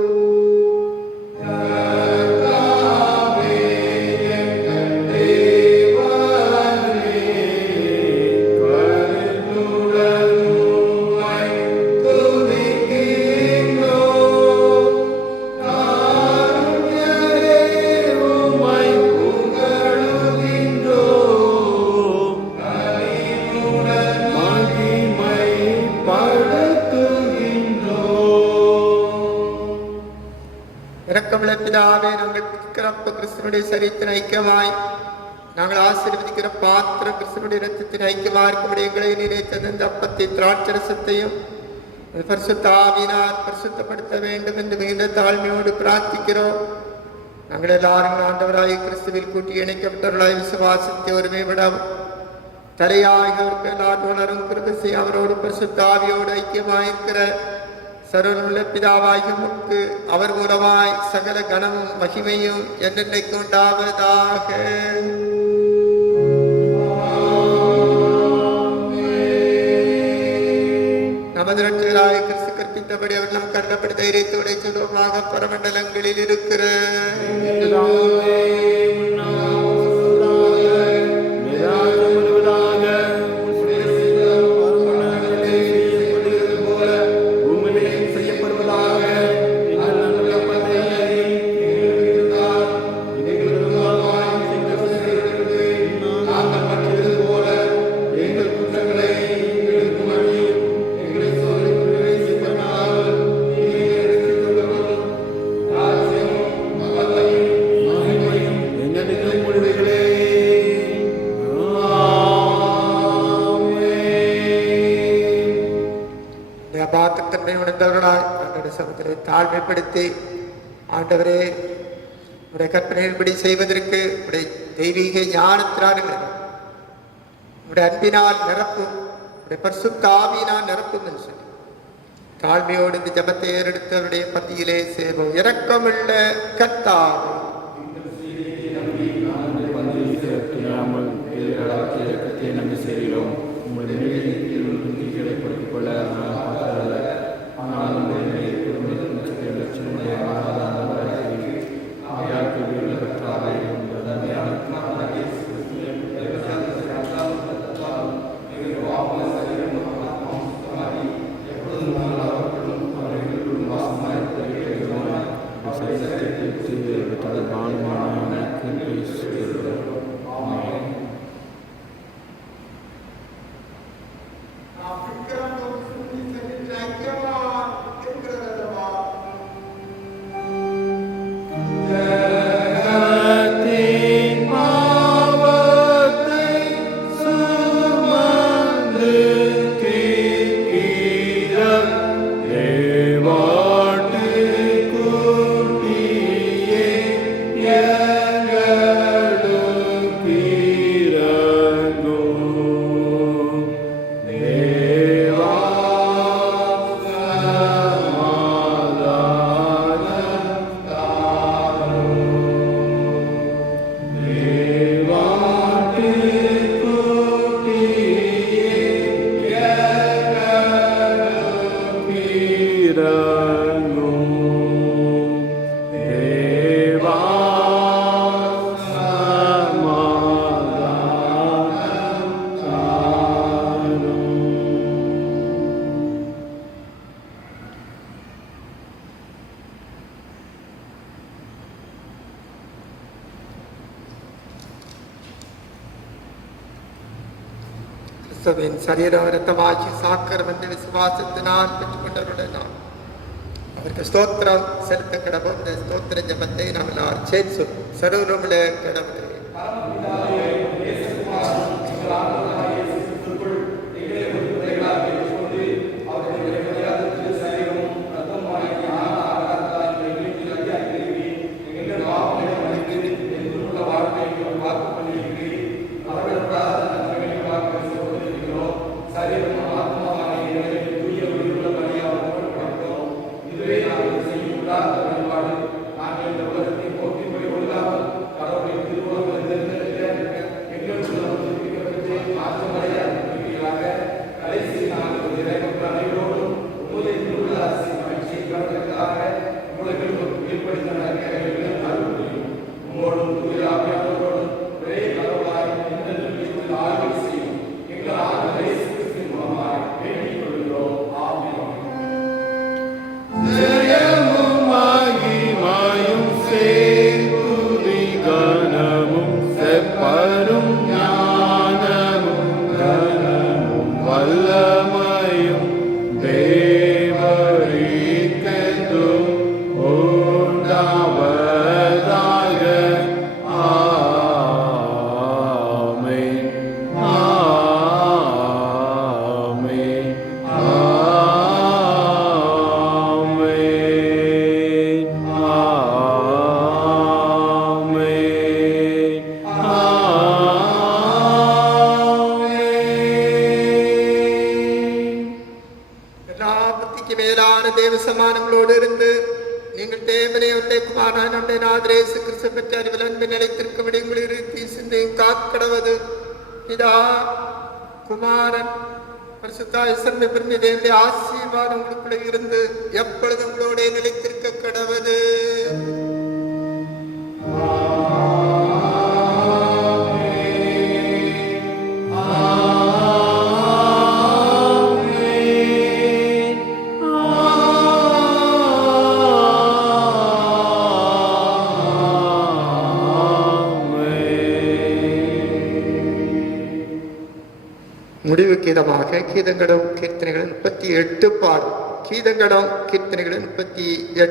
பிதாவே, நாங்கள் கிறிஸ்துவனுடைய சரீரத்தின் ஐக்கியமாய் நாங்கள் ஆசீர்வதிக்கிற பாத்திரம் கிறிஸ்துவனுடைய இரத்தத்தின் ஐக்கியமாக இருக்கும்படி எங்களை நினைத்தது இந்த அப்பத்தை திராட்சரசத்தையும் பரிசுத்த ஆவியினால் பரிசுத்தப்படுத்த வேண்டும் என்று மிகுந்த தாழ்மையோடு பிரார்த்திக்கிறோம். நாங்கள் எல்லாரும் ஆண்டவராய் கிறிஸ்துவில் கூட்டி இணைக்கப்பட்டவர்களாய் விசுவாசத்தை ஒருமைப்படும் தலையாயவருக்கு எல்லாரும் வளரும் கிருபை அவரோடு பரிசுத்த ஆவியோடு ஐக்கியமாயிருக்கிற சர்வனுள்ள பிதாவாகியமுக்கு அவர் மூலமாய் சகல கனமும் மகிமையும் என்னென்னைக்கு உண்டாவதாக. நமது ரட்சகராய கிறிஸ்து கற்பித்தபடி அவர் நம் கருணப்படி தைரியத்தோட சுலபமாக பரமண்டலங்களில் இருக்கிற பாத்திரத்தன்மை உணர்ந்தவர்களாய் ஆண்டவருடைய சமூகத்தை தாழ்மைப்படுத்தி ஆண்டவரே உடைய கற்பனையின்படி செய்வதற்கு உடைய தெய்வீக ஞானத்தினால் உடைய அன்பினால் நிரப்பும், உடைய பரிசுத்த ஆவியினால் நிரப்பும் என்று சொல்லி தாழ்மையோடு இந்த ஜபத்தை ஏறெடுத்து அவருடைய பந்தியிலே சேரும். இரக்கமுள்ள கர்த்தாவே, கிறிஸ்துவின் சரீரம் இரத்தமாகி சாக்கரம் என்ற விசுவாசத்தினால் பெற்றுக்கொண்டவருடைய நாம் அவருக்கு ஸ்தோத்திரம் செலுத்த கடவுள். இந்த ஸ்தோத்திர ஜபத்தை நாம் எல்லாரும் சேர்த்து சர்வருடைய கடவுளே சமானங்களோடு இருந்து நீங்கள் தேவனே ஒன்றை குமாரன் ஒன்றை நாதரேசு கிறிஸ்து பற்றி அறிவில் அன்பின் நிலைத்திருக்க விடுங்களை சிந்தையும் காக்கடவது இதா குமாரன் பரிசுத்தாய் சர்வ பிரிந்த தேவனுடைய ஆசீர்வாதம் உங்களுக்குள்ளே இருந்து எப்பொழுது உங்களோட நிலைத்திருக்க கடவது. முடிவு கீதமாக கீதங்களும் கீர்த்தனைகளும் 38 பாடல். கீதங்களும் கீர்த்தனைகளும் 38.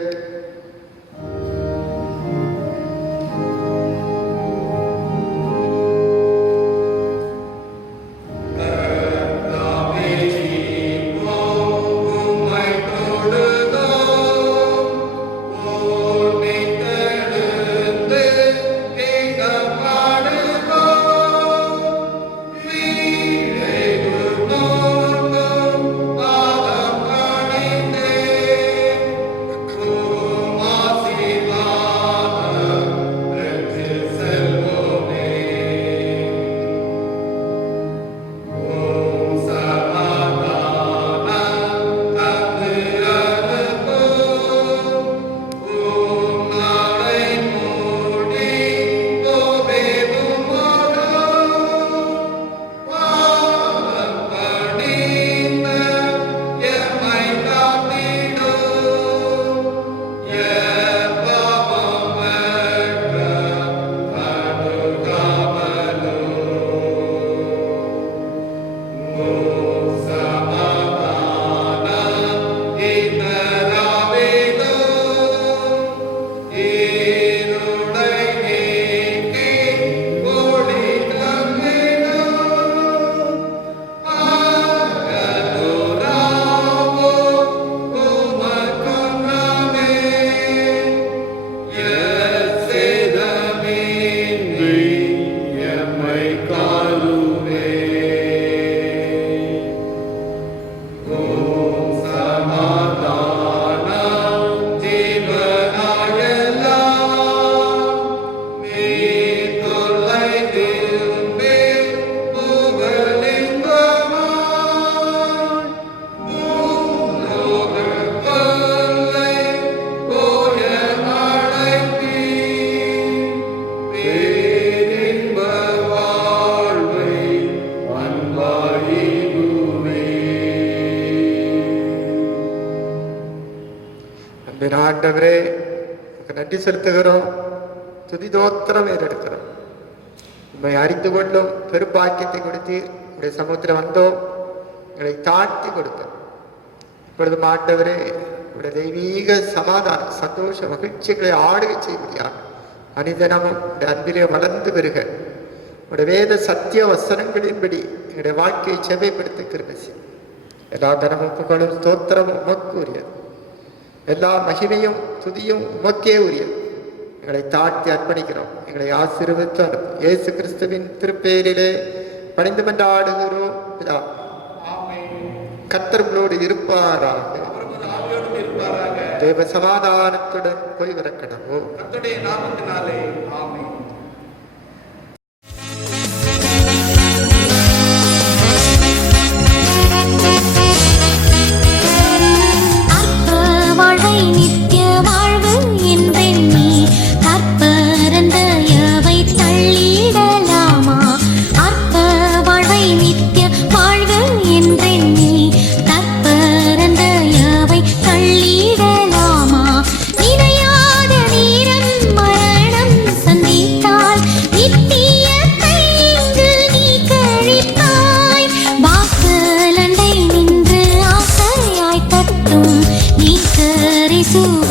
ஆண்டவரே நன்றி செலுத்துகிறோம், துதிதோத்திரம் ஏறெடுக்கிறோம். உண்மை அறிந்து கொள்ளும் பெரும்பாக்கியத்தை கொடுத்தீர். உடைய சமூகத்தில் வந்தோம், எங்களை தாழ்த்தி கொடுத்தோம். இப்பொழுது ஆண்டவரே உடைய தெய்வீக சமாதானம், சந்தோஷ மகிழ்ச்சிகளை ஆளுகை செய்வதியா அனிதனமும் உடைய அன்பிலே வளர்ந்து வருக. உடைய வேத சத்திய வசனங்களின்படி எங்களுடைய வாழ்க்கையை செவைப்படுத்த கிருபை செய்யும். எல்லா தனமும் புகழும் ஸ்தோத்திரமும் உமக்கு உரியது, எல்லா மகிமையும் துதியும் உமக்கே உரியது. எங்களை தாழ்த்தி அர்ப்பணிக்கிறோம். எங்களை ஆசீர்வதித்து அனுப்பும். இயேசு கிறிஸ்துவின் திருப்பெயரிலே பணிந்து மன்றாடுகிறோம் பிதா. கர்த்தர்களோடு இருப்பாராக, தேவ சமாதானத்துடன் போய் வர கடவோம். Jesus.